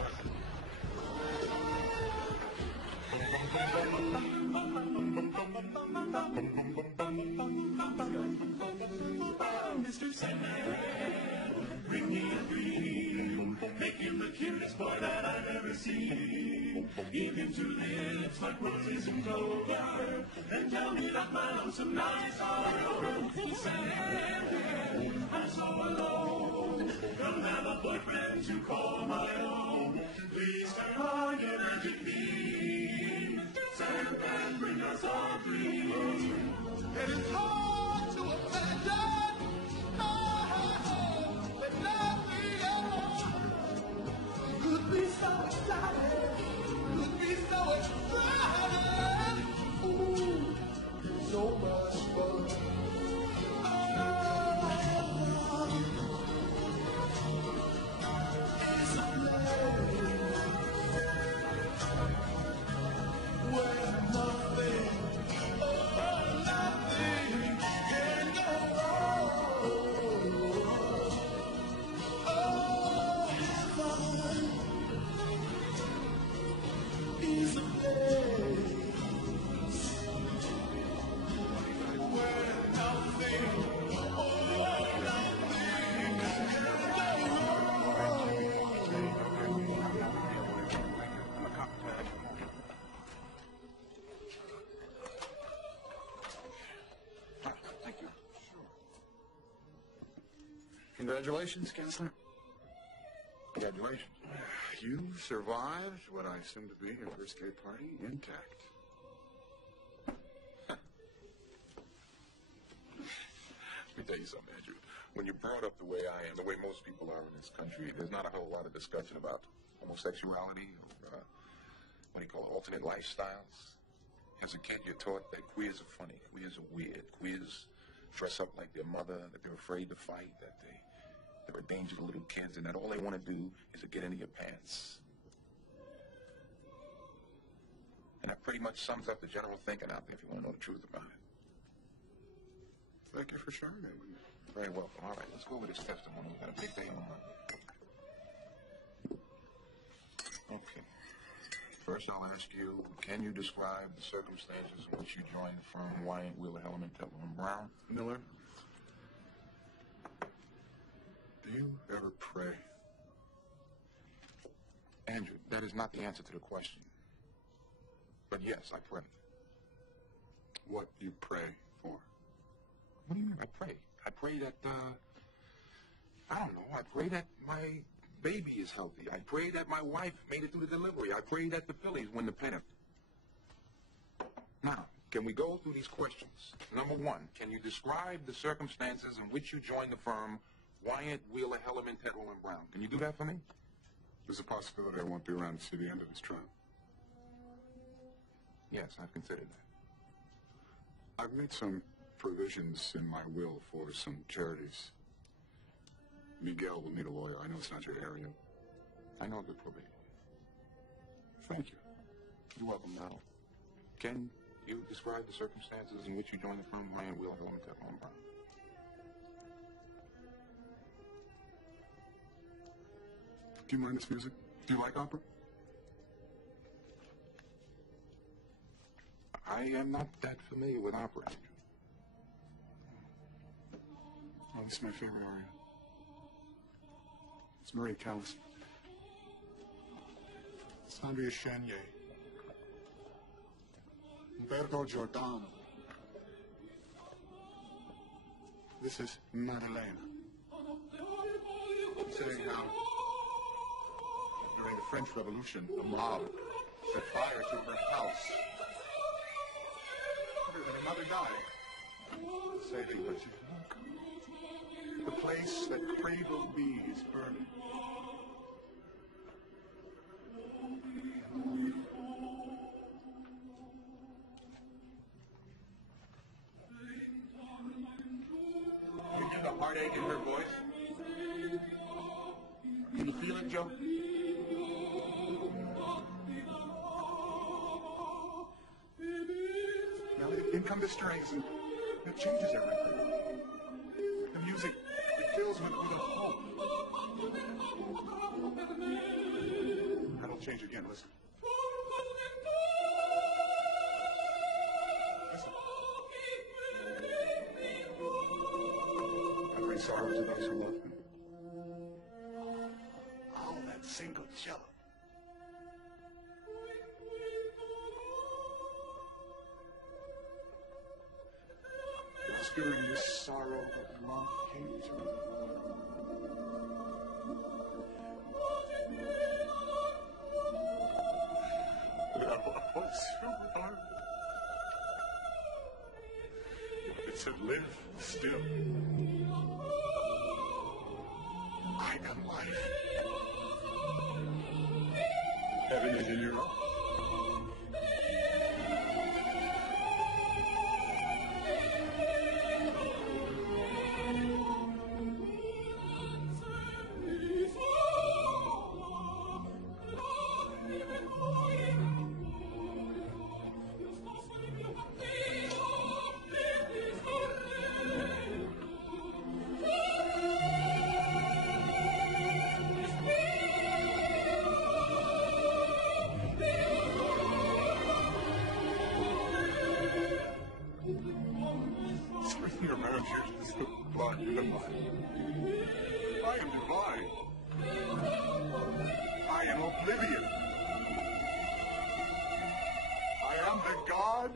Mr. Sandman, bring me a dream. Make him the cutest boy that I've ever seen. Give him two lips like roses and clover, and tell me that my lonesome nights are over. Sandman, I'm so alone. Don't have a boyfriend to call my own. Please turn on your magic beam. Sandman, bring us all dreams. It is hard to imagine, but nothing else could be so exciting, could be so exciting. Ooh, so much fun. It's a place where nothing. Congratulations, Counselor. Congratulations. You survived what I assume to be your first gay party intact. Let me tell you something, Andrew. When you're brought up the way I am, the way most people are in this country, there's not a whole lot of discussion about homosexuality or, what do you call it, alternate lifestyles. As a kid, you're taught that queers are funny, queers are weird, queers dress up like their mother, that they're afraid to fight, that they're a danger to little kids, and that all they want to do is to get into your pants. And that pretty much sums up the general thinking out there if you want to know the truth about it. Thank you for sharing it with me. Very welcome. All right, let's go over this testimony. We've got a big day on. Okay. First, I'll ask you, can you describe the circumstances in which you joined the firm Wyatt, Wheeler, Hellman, Tetlow, and Brown? Miller, do you ever pray? Andrew, that is not the answer to the question. But yes, I pray. What do you pray for? What do you mean I pray? I pray that, I don't know, I pray that my baby is healthy. I pray that my wife made it through the delivery. I pray that the Phillies win the pennant. Now, can we go through these questions? Number one, can you describe the circumstances in which you joined the firm Wyatt, Wheeler, Hellman, Tetlow, and Brown? Can you do that for me? There's a possibility I won't be around to see the end of this trial. Yes, I've considered that. I've made some provisions in my will for some charities. Miguel will need a lawyer. I know it's not your area. I know a good probation. Thank you. You're welcome, Donald. Can you describe the circumstances in which you joined the firm Wyatt, Wheeler, Hellman, Tetlow, and Brown? Do you mind this music? Do you like opera? I am not that familiar with opera, Andrew. Oh, this is my favorite aria. It's Marie Callas. It's Andrea Chenier. Umberto Giordano. This is Madeleine. Saying how during the French Revolution, a mob set fire to her house. Her mother died. Saving her. The place that cradled me is burning. You hear the heartache in her voice? Can you feel it, Joe? Now, in come the strings, and it changes everything. The music, it fills with a hope. That'll change again, listen. Listen. I bring sorrow to those who love me. Oh, that single cello. During this sorrow that love came to me. Oh, sweetheart. It said, live still. I am life. Heaven is in your arms. Your marriage is the blood and the mind. I am divine. I am oblivion. I am the God.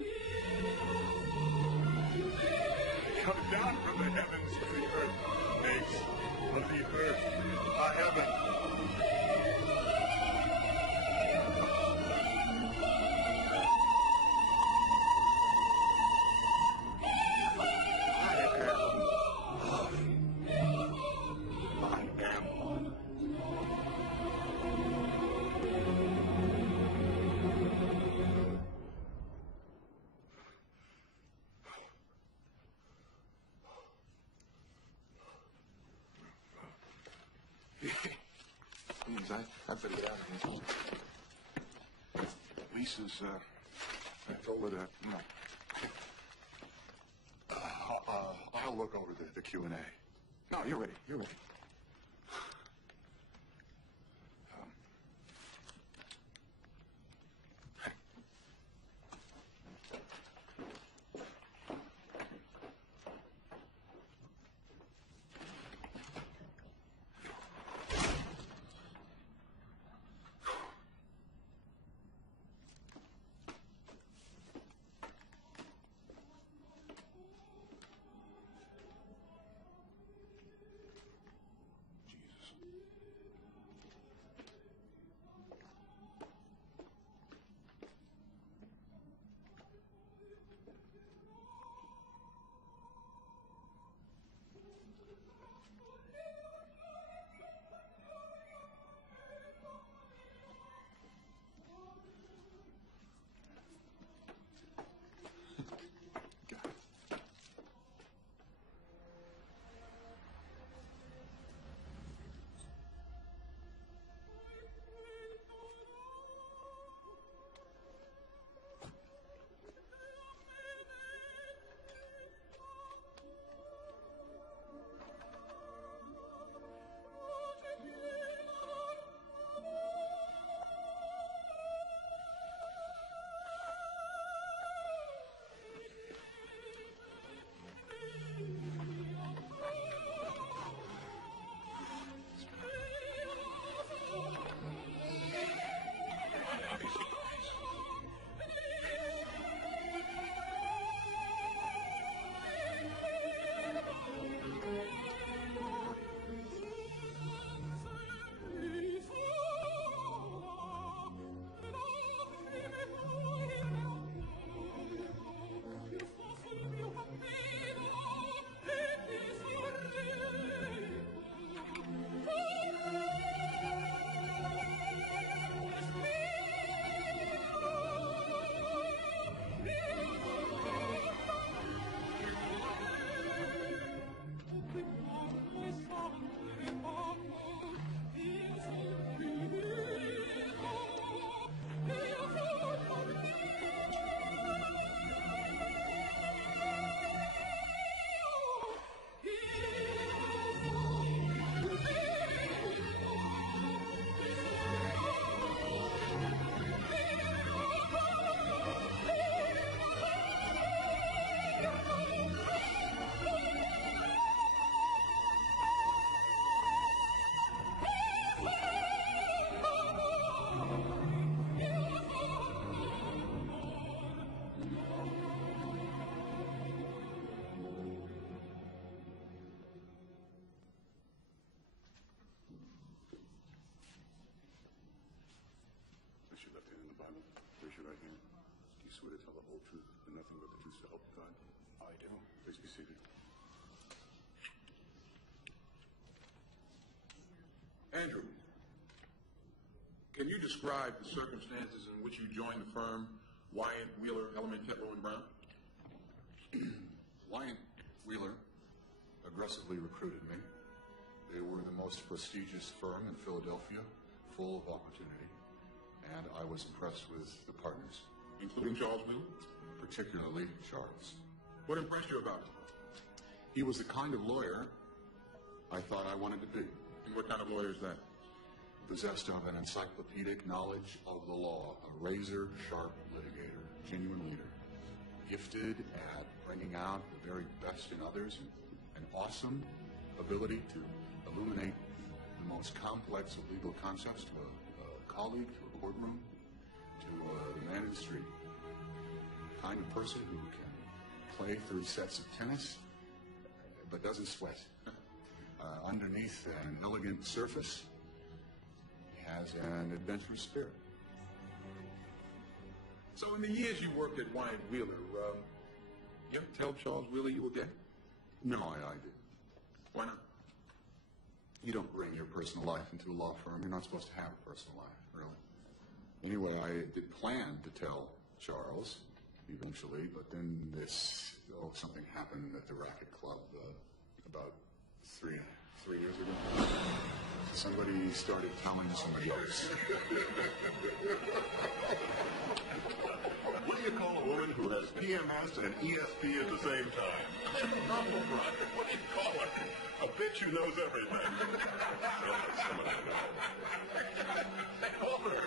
Come down from the heavens to the earth. Makes of the earth a heaven. Please, I better get out of here. Lisa's, I told her that, no. I'll look over the Q&A. No, you're ready. You're ready. Bible. Raise your right hand. Do you swear to tell the whole truth and nothing but the truth to help you God? I do. Please be seated. Andrew, can you describe the circumstances in which you joined the firm Wyatt, Wheeler, Ellerman, Tetlow, and Brown? Wyatt Wheeler aggressively recruited me. They were the most prestigious firm in Philadelphia, full of opportunity, and I was impressed with the partners. Including Charles Wheeler? Particularly Charles. What impressed you about him? He was the kind of lawyer I thought I wanted to be. And what kind of lawyer is that? Possessed of an encyclopedic knowledge of the law, a razor-sharp litigator, genuine leader, gifted at bringing out the very best in others, an awesome ability to illuminate the most complex of legal concepts to a colleague, to a courtroom, to the man in the street. The kind of person who can play 3 sets of tennis, but doesn't sweat. Underneath an elegant surface, he has an adventurous spirit. So in the years you worked at Wyatt Wheeler, you ever tell Charles Wheeler you were gay? No, I didn't. Why not? You don't bring your personal life into a law firm. You're not supposed to have a personal life, really. Anyway, I did plan to tell Charles eventually, but then something happened at the racket club about three years ago. Somebody started telling somebody else. What do you call a woman who has PMS and ESP at the same time? What do you call her? A bitch who knows everything. They call her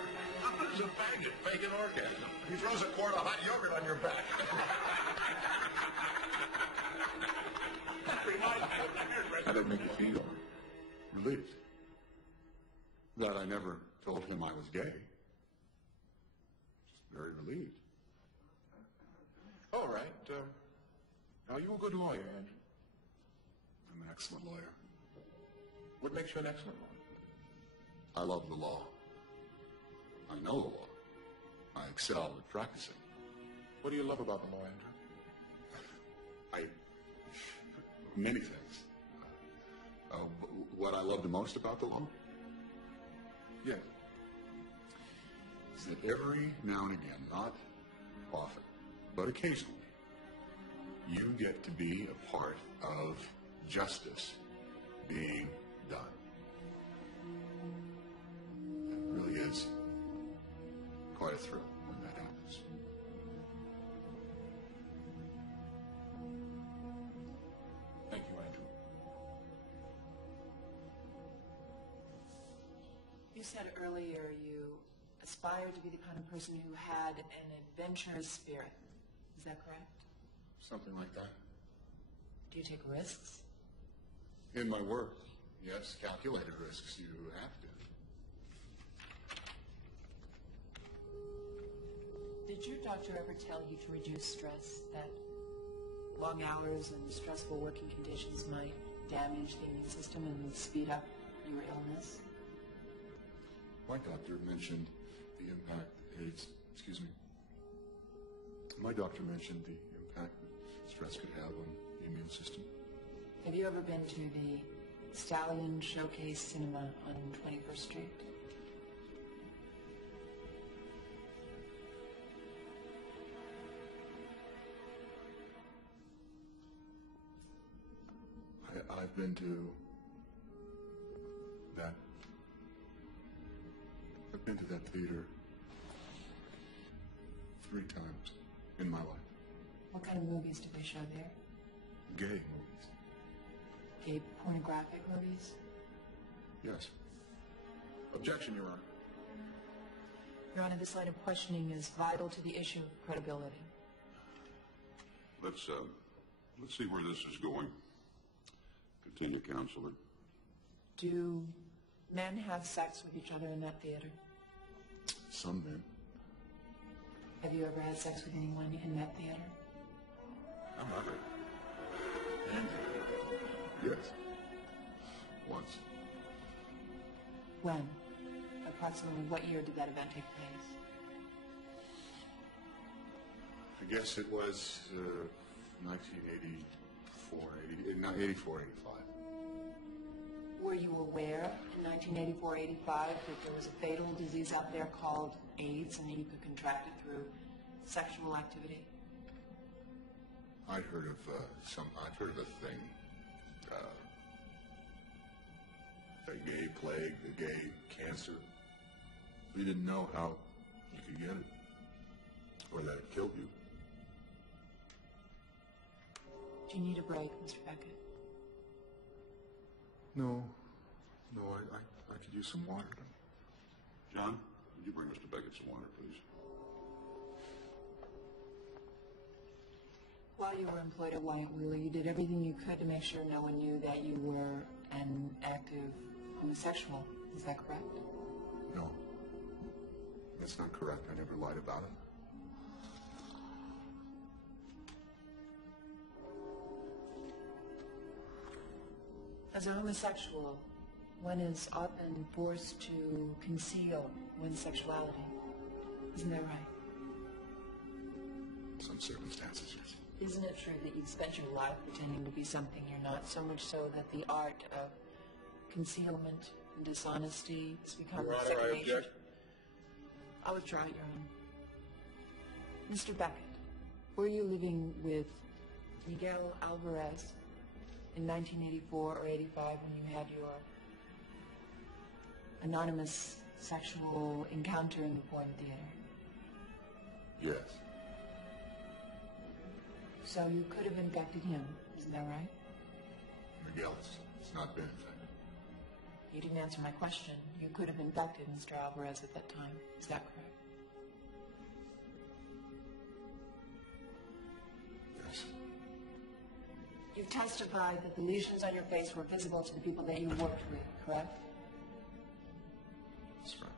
a faggot, fake an orgasm. He throws a quart of hot yogurt on your back. How did it make you feel? Relieved. That I never told him I was gay. Just very relieved. All right. Now, you a good lawyer, Andrew. I'm an excellent lawyer. What makes you an excellent lawyer? I love the law. I know the law. I excel at practicing. What do you love about the law, Andrew? Many things. What I love the most about the law? Yes. Is that every now and again, not often, but occasionally, you get to be a part of justice being done. It really is quite a thrill when that happens. Thank you, Andrew. You said earlier you aspired to be the kind of person who had an adventurous spirit. Is that correct? Something like that. Do you take risks? In my work, yes, calculated risks, you have to. Did your doctor ever tell you to reduce stress, that long hours and stressful working conditions might damage the immune system and speed up your illness? My doctor mentioned the impact My doctor mentioned the impact that stress could have on the immune system. Have you ever been to the Stallion Showcase Cinema on 21st Street? I've been to that theater 3 times in my life. What kind of movies do they show there? Gay movies. Gay pornographic movies? Yes. Objection, Your Honor. Your Honor, this line of questioning is vital to the issue of credibility. Let's see where this is going. Continue, Counselor. Do men have sex with each other in that theater? Some men. Have you ever had sex with anyone in that theater? I'm not hurt. Yes. Once. When? Approximately what year did that event take place? guess it was 1984, 85. Were you aware in 1984-85 that there was a fatal disease out there called AIDS and that you could contract it through sexual activity? I'd heard of a thing, the gay plague, the gay cancer. We didn't know how you could get it, or that it killed you. Do you need a break, Mr. Beckett? No, I could use some water. John, would you bring Mr. Beckett some water, please? While you were employed at White Wheeler, you did everything you could to make sure no one knew that you were an active homosexual. Is that correct? No, that's not correct. I never lied about it. As a homosexual, one is often forced to conceal one's sexuality. Isn't that right? Some circumstances, yes. Isn't it true that you've spent your life pretending to be something you're not, so much so that the art of concealment and dishonesty has become Your a Honor, second I nature? object. I'll withdraw, Your Honor. Mr. Beckett, were you living with Miguel Alvarez in 1984 or 85 when you had your anonymous sexual encounter in the Porn Theater? Yes. So you could have infected him, isn't that right? Miguel has not been infected. You didn't answer my question. You could have infected Mr. Alvarez at that time. Is that correct? Yes. You've testified that the lesions on your face were visible to the people that you worked with, correct? That's right.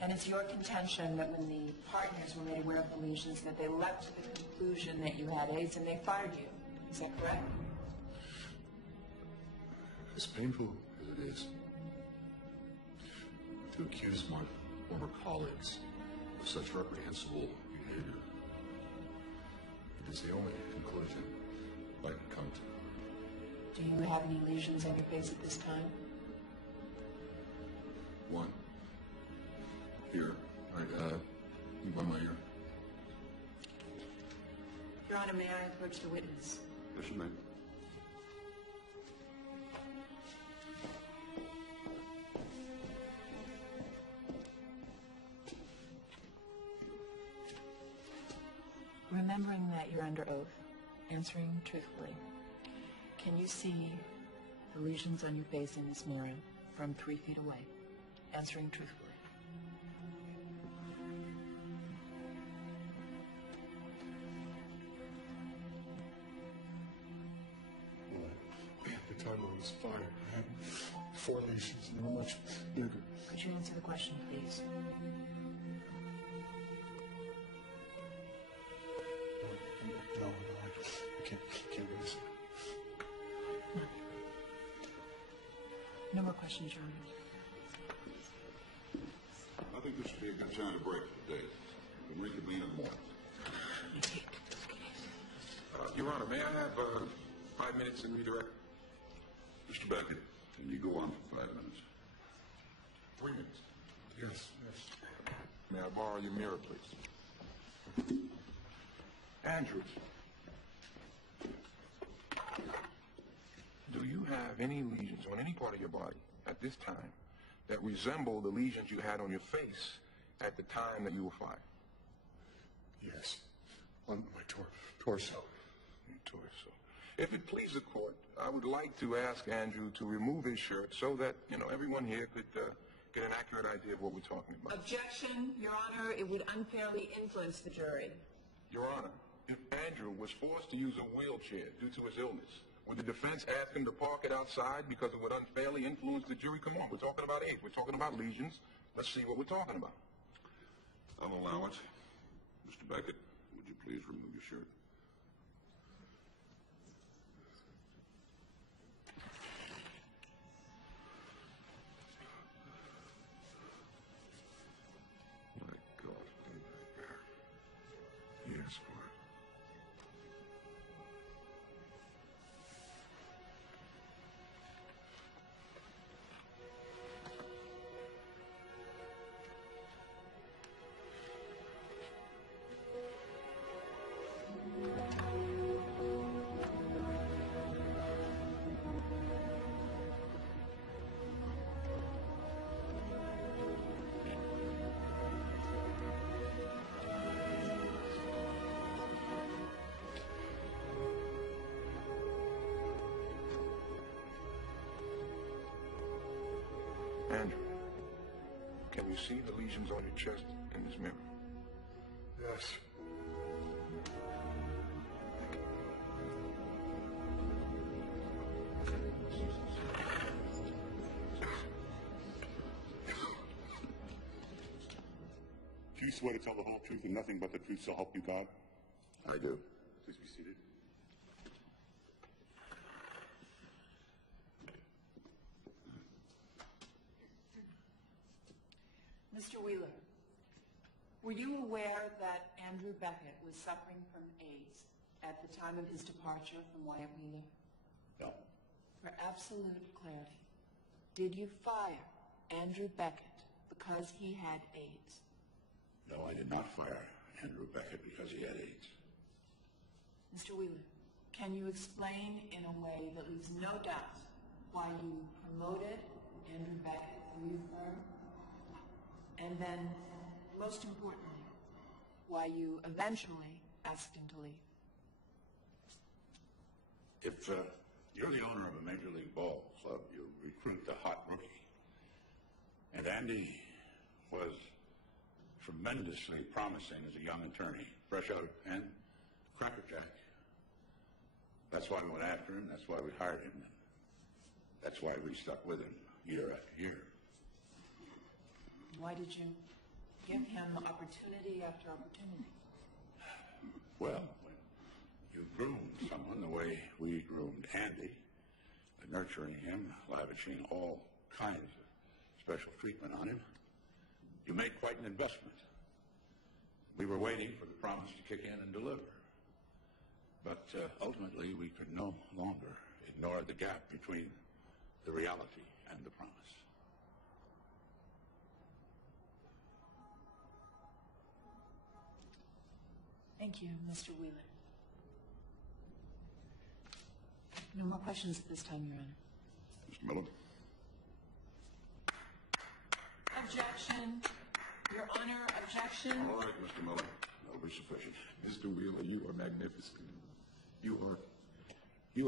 And it's your contention that when the partners were made aware of the lesions, that they leapt to the conclusion that you had AIDS and they fired you. Is that correct? As painful as it is to accuse my former colleagues of such reprehensible behavior, it is the only conclusion I can come to. Do you have any lesions on your face at this time? One. Here. Right, by my ear. Your Honor, may I approach the witness? Yes, you may. Remembering that you're under oath, answering truthfully, can you see the lesions on your face in this mirror from 3 feet away? Answering truthfully. At the time I was fired, I had 4 lesions. They were much bigger. Could you answer the question, please? No, I can't answer. No more questions, Your Honor. I think this would be a good time to break for the day. We'll reconvene in the morning. Your Honor, may I have 5 minutes in redirect? Mr. Beckett, can you go on for 5 minutes? 3 minutes. Yes. May I borrow your mirror, please? Andrews, do you have any lesions on any part of your body at this time that resemble the lesions you had on your face at the time that you were fired? Yes. On my torso. Your torso. If it pleases the court, I would like to ask Andrew to remove his shirt so that, everyone here could get an accurate idea of what we're talking about. Objection, Your Honor. It would unfairly influence the jury. Your Honor, if Andrew was forced to use a wheelchair due to his illness, would the defense ask him to park it outside because it would unfairly influence the jury? Come on, we're talking about AIDS. We're talking about lesions. Let's see what we're talking about. I'll allow it. Mr. Beckett, would you please remove your shirt? Yes. Andrew, can you see the lesions on your chest in this mirror? Yes. Do you swear to tell the whole truth and nothing but the truth, so help you God? I do. Please be seated. Mr. Wheeler, were you aware that Andrew Beckett was suffering from AIDS at the time of his departure from Wyatt Wheeler? No. For absolute clarity, did you fire Andrew Beckett because he had AIDS? No, I did not fire Andrew Beckett because he had AIDS. Mr. Wheeler, can you explain in a way that leaves no doubt why you promoted Andrew Beckett through your firm? And then, most importantly, why you eventually asked him to leave? If you're the owner of a Major League ball club, you recruit the hot rookie. And Andy was tremendously promising as a young attorney, fresh out and crackerjack. That's why we went after him, that's why we hired him, and that's why we stuck with him year after year. Why did you give him opportunity after opportunity? Well, when you groomed someone the way we groomed Andy, by nurturing him, lavishing all kinds of special treatment on him, you made quite an investment. We were waiting for the promise to kick in and deliver. But ultimately, we could no longer ignore the gap between the reality and the promise. Thank you, Mr. Wheeler. No more questions at this time, Your Honor. Mr. Miller? Objection. Your Honor, objection. All right, Mr. Miller. That'll be sufficient. Mr. Wheeler, you are magnificent. You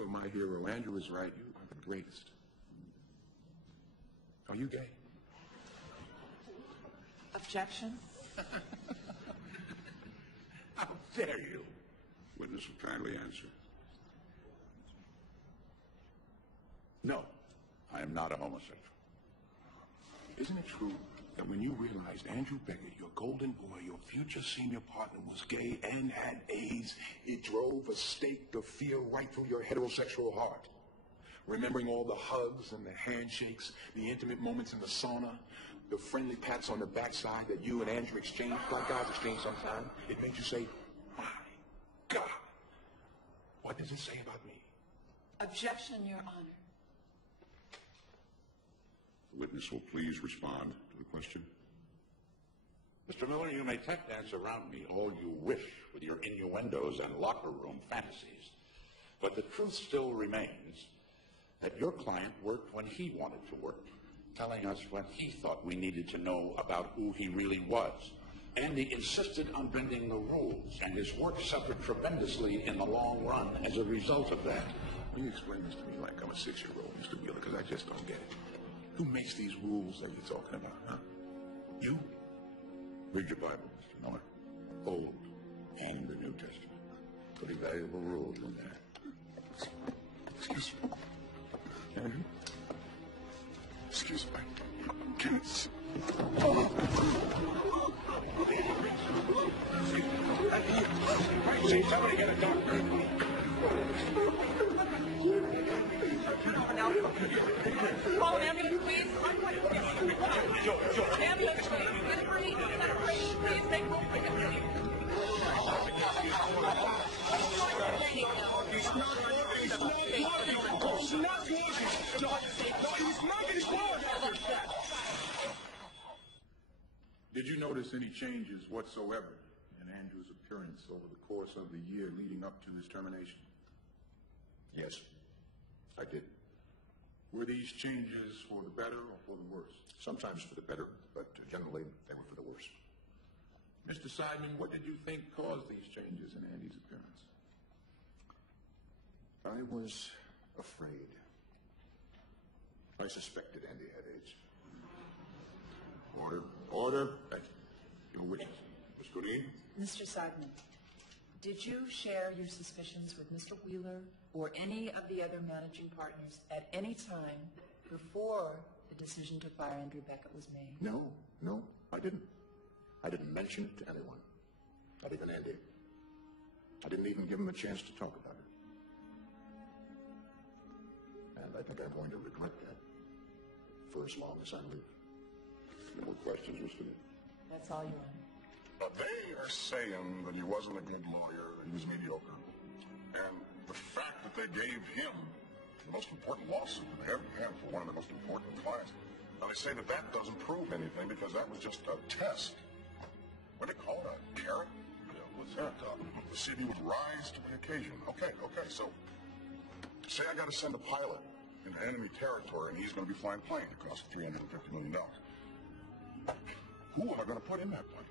are my hero. Andrew is right. You are the greatest. Are you gay? Objection. How dare you? Witness will kindly answer. No, I am not a homosexual. Isn't it true that when you realized Andrew Beckett, your golden boy, your future senior partner, was gay and had AIDS, it drove a stake of fear right through your heterosexual heart? Remembering all the hugs and the handshakes, the intimate moments in the sauna, the friendly pats on the backside that you and Andrew exchanged, like guys exchange sometimes, it made you say, my God, what does it say about me? Objection, Your Honor. The witness will please respond to the question. Mr. Miller, you may tap dance around me all you wish with your innuendos and locker room fantasies, but the truth still remains that your client worked when he wanted to work, telling us what he thought we needed to know about who he really was. Andy insisted on bending the rules, and his work suffered tremendously in the long run as a result of that. Will you explain this to me like I'm a 6-year-old, Mr. Wheeler, because I just don't get it. Who makes these rules that you're talking about, huh? You? Read your Bible, Mr. Miller. Old and the New Testament. Pretty valuable rules in there. Excuse me. Andrew? Excuse me. Can it... See, somebody get a doctor. Call an ambulance, please. Ambulance, please. Please make room for him. Did you notice any changes whatsoever in Andrew's appearance over the course of the year leading up to his termination? Yes, I did. Were these changes for the better or for the worse? Sometimes for the better, but generally they were for the worse. Mr. Seidman, what did you think caused these changes in Andy's appearance? I was afraid. I suspected Andy had AIDS. Order. Your witness. Ms. Green? Mr. Seidman, did you share your suspicions with Mr. Wheeler or any of the other managing partners at any time before the decision to fire Andrew Beckett was made? No, I didn't. I didn't mention it to anyone, not even Andy. I didn't even give him a chance to talk about it. And I think I'm going to regret that for as long as I live. No more questions, Mr. Lee? That's all you want. They are saying that he wasn't a good lawyer, that he was mediocre. And the fact that they gave him the most important lawsuit that they ever had for one of the most important clients, now they say that that doesn't prove anything because that was just a test. What do they call it? A carrot? What's that? To see if he would rise to the occasion. Okay, so say I got to send a pilot into enemy territory and he's going to be flying a plane that costs $350 million. Who am I going to put in that plane?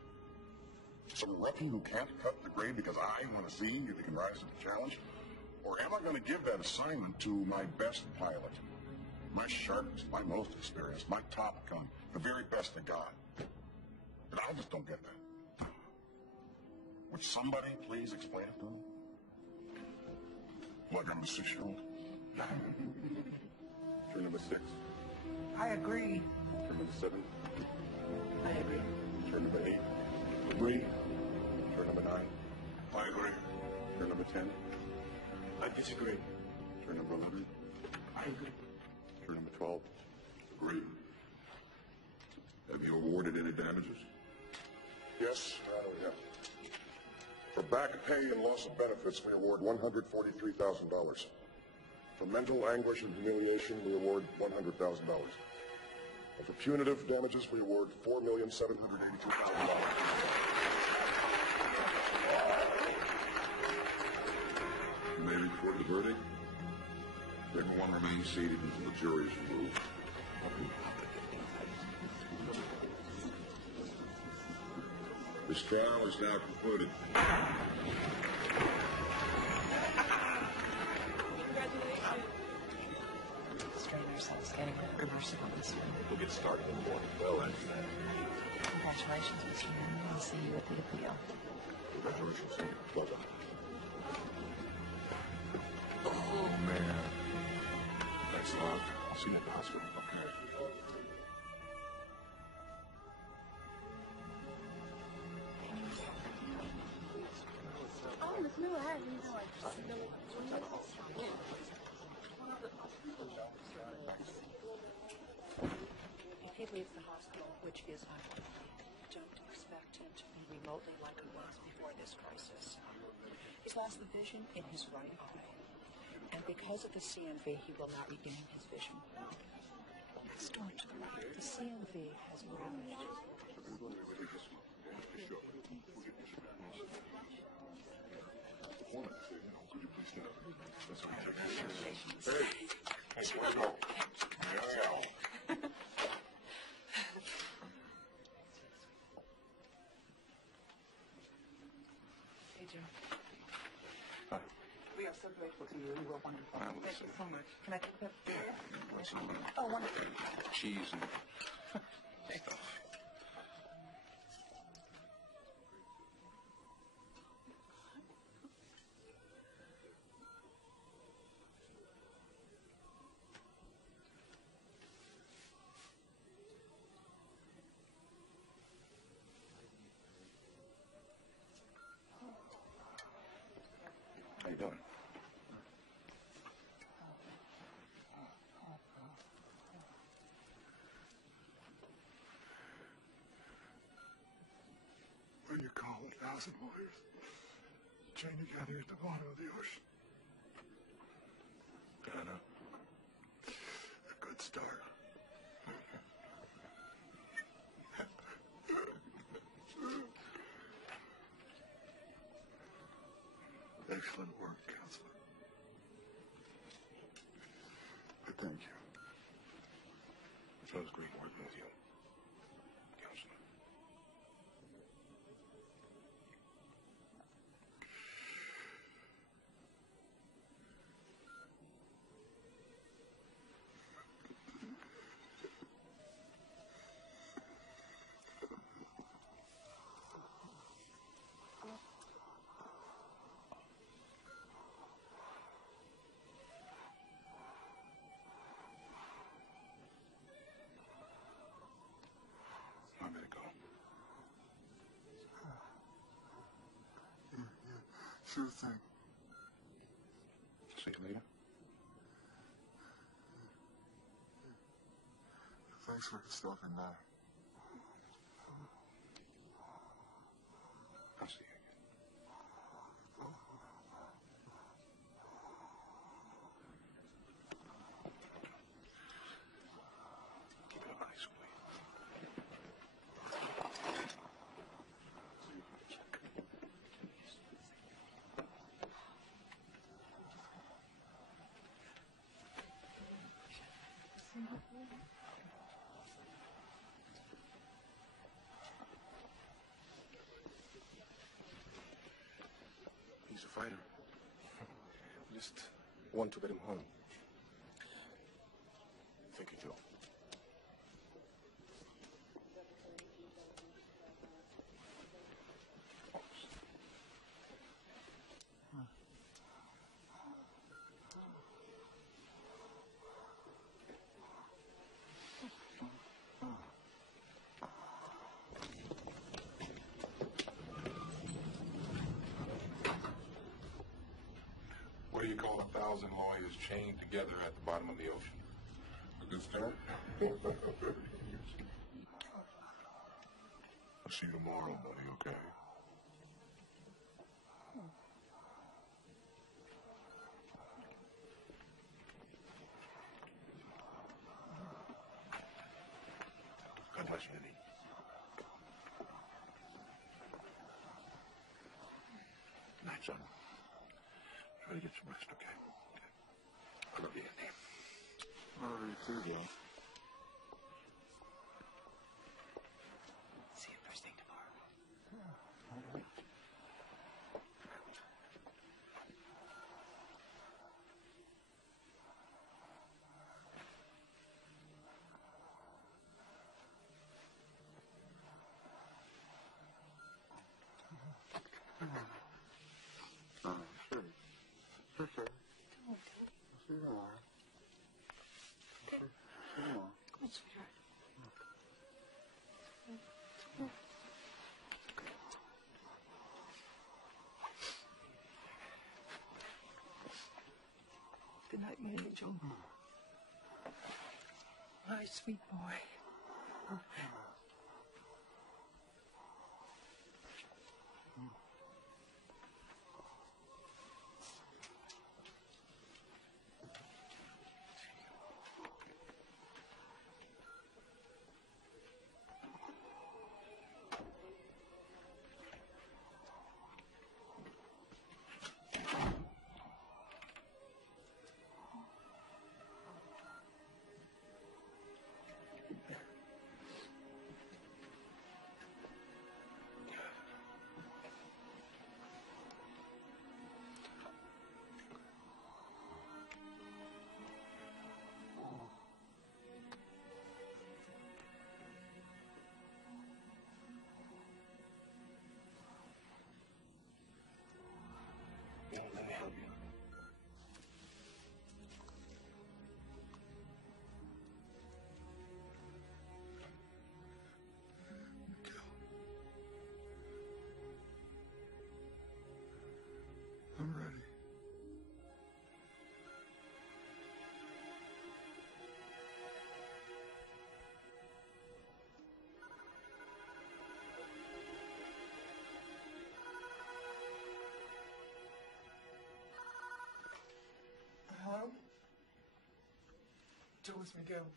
Some rookie who can't cut the grade because I want to see if he can rise to the challenge? Or am I going to give that assignment to my best pilot, my sharpest, my most experienced, my top gun, the very best I got? And I just don't get that. Would somebody please explain it to me? Like I'm a 6-year-old? Turn number 6. I agree. Turn number 7. I agree. Turn number 8. Agree. Turn number 9. I agree. Turn number 10. I disagree. Turn number 11. I agree. Turn number 12. Agree. Have you awarded any damages? Yes, Your Honor, we have. For back pay and loss of benefits, we award $143,000. For mental anguish and humiliation, we award $100,000. And for punitive damages, we award $4,782,000. You may record the verdict. Everyone remains seated until the jury is removed. This trial is now concluded. Strain ourselves getting reversible this one. We'll get started in the morning. Well, then. Congratulations, Mr. Manning. I'll see you at the appeal. Congratulations. Well done. Oh, man. Thanks a lot. I'll see you at the hospital. Okay. Oh, Miss Miller, how do you know? If he leaves the hospital, which is unlikely, don't expect him to be remotely like he was before this crisis. He's lost the vision in his right eye, and because of the CMV, he will not regain his vision. Next door to the right, the CMV has ravaged. Hey, that's where I go. Yeah. Hey, Jim. Hi. We are so grateful to you. You were wonderful. Well, Thank you so much. Can I take that there? Some Oh, wonderful. cheese and stuff. How you doing? When you call 1,000 lawyers, chain together at the bottom of the ocean. I know. A good start. Excellent work, Counselor. I thank you. It was great working with you, Counselor. Sure thing. See you later. Thanks for stopping by. I'll see you again. Keep it up nice, please. He's a fighter. Just want to get him home. Thank you, Joe. What do you call 1,000 lawyers chained together at the bottom of the ocean? A good start? I'll see you tomorrow, buddy, okay? God bless you, Eddie. Night, son. Try to get some rest, okay? I love you, Andy. I love you too, Joe. See you first thing tomorrow. Sure. Sure, sure. I'll see you tomorrow. Okay. See you tomorrow. Good, sweetheart. Good night, my angel. My sweet boy. Yeah, let me help you. I'm ready. Hello? Joe, it's Miguel.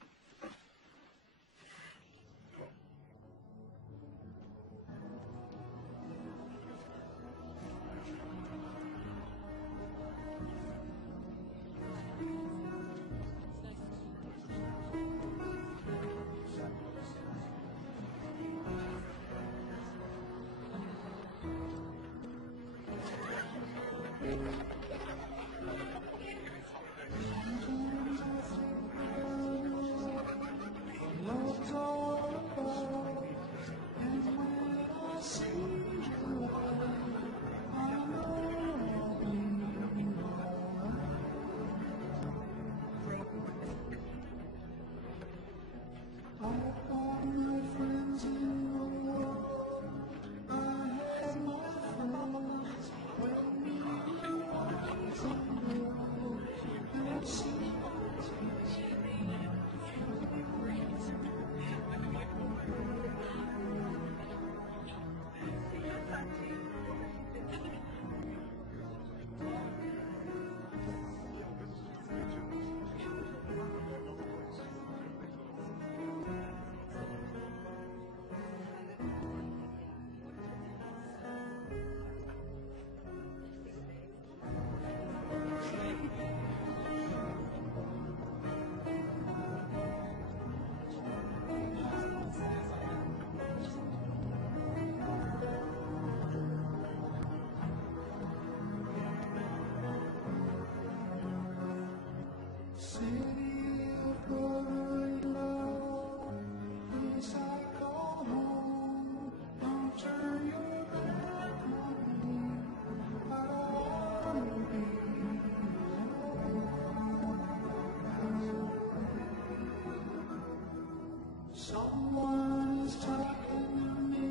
Someone is talking to me,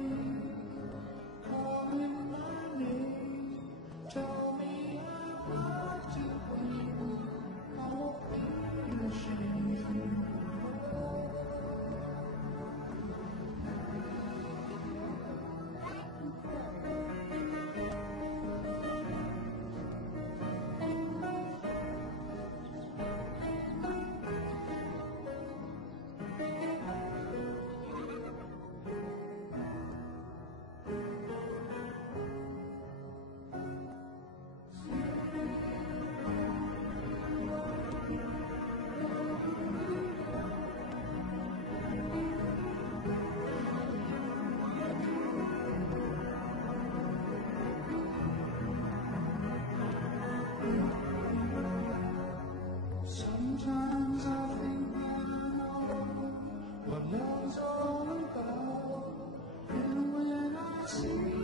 calling my name. Tell me I'm not to blame. I won't be ashamed. Sometimes I think I know what love's all about, and when I see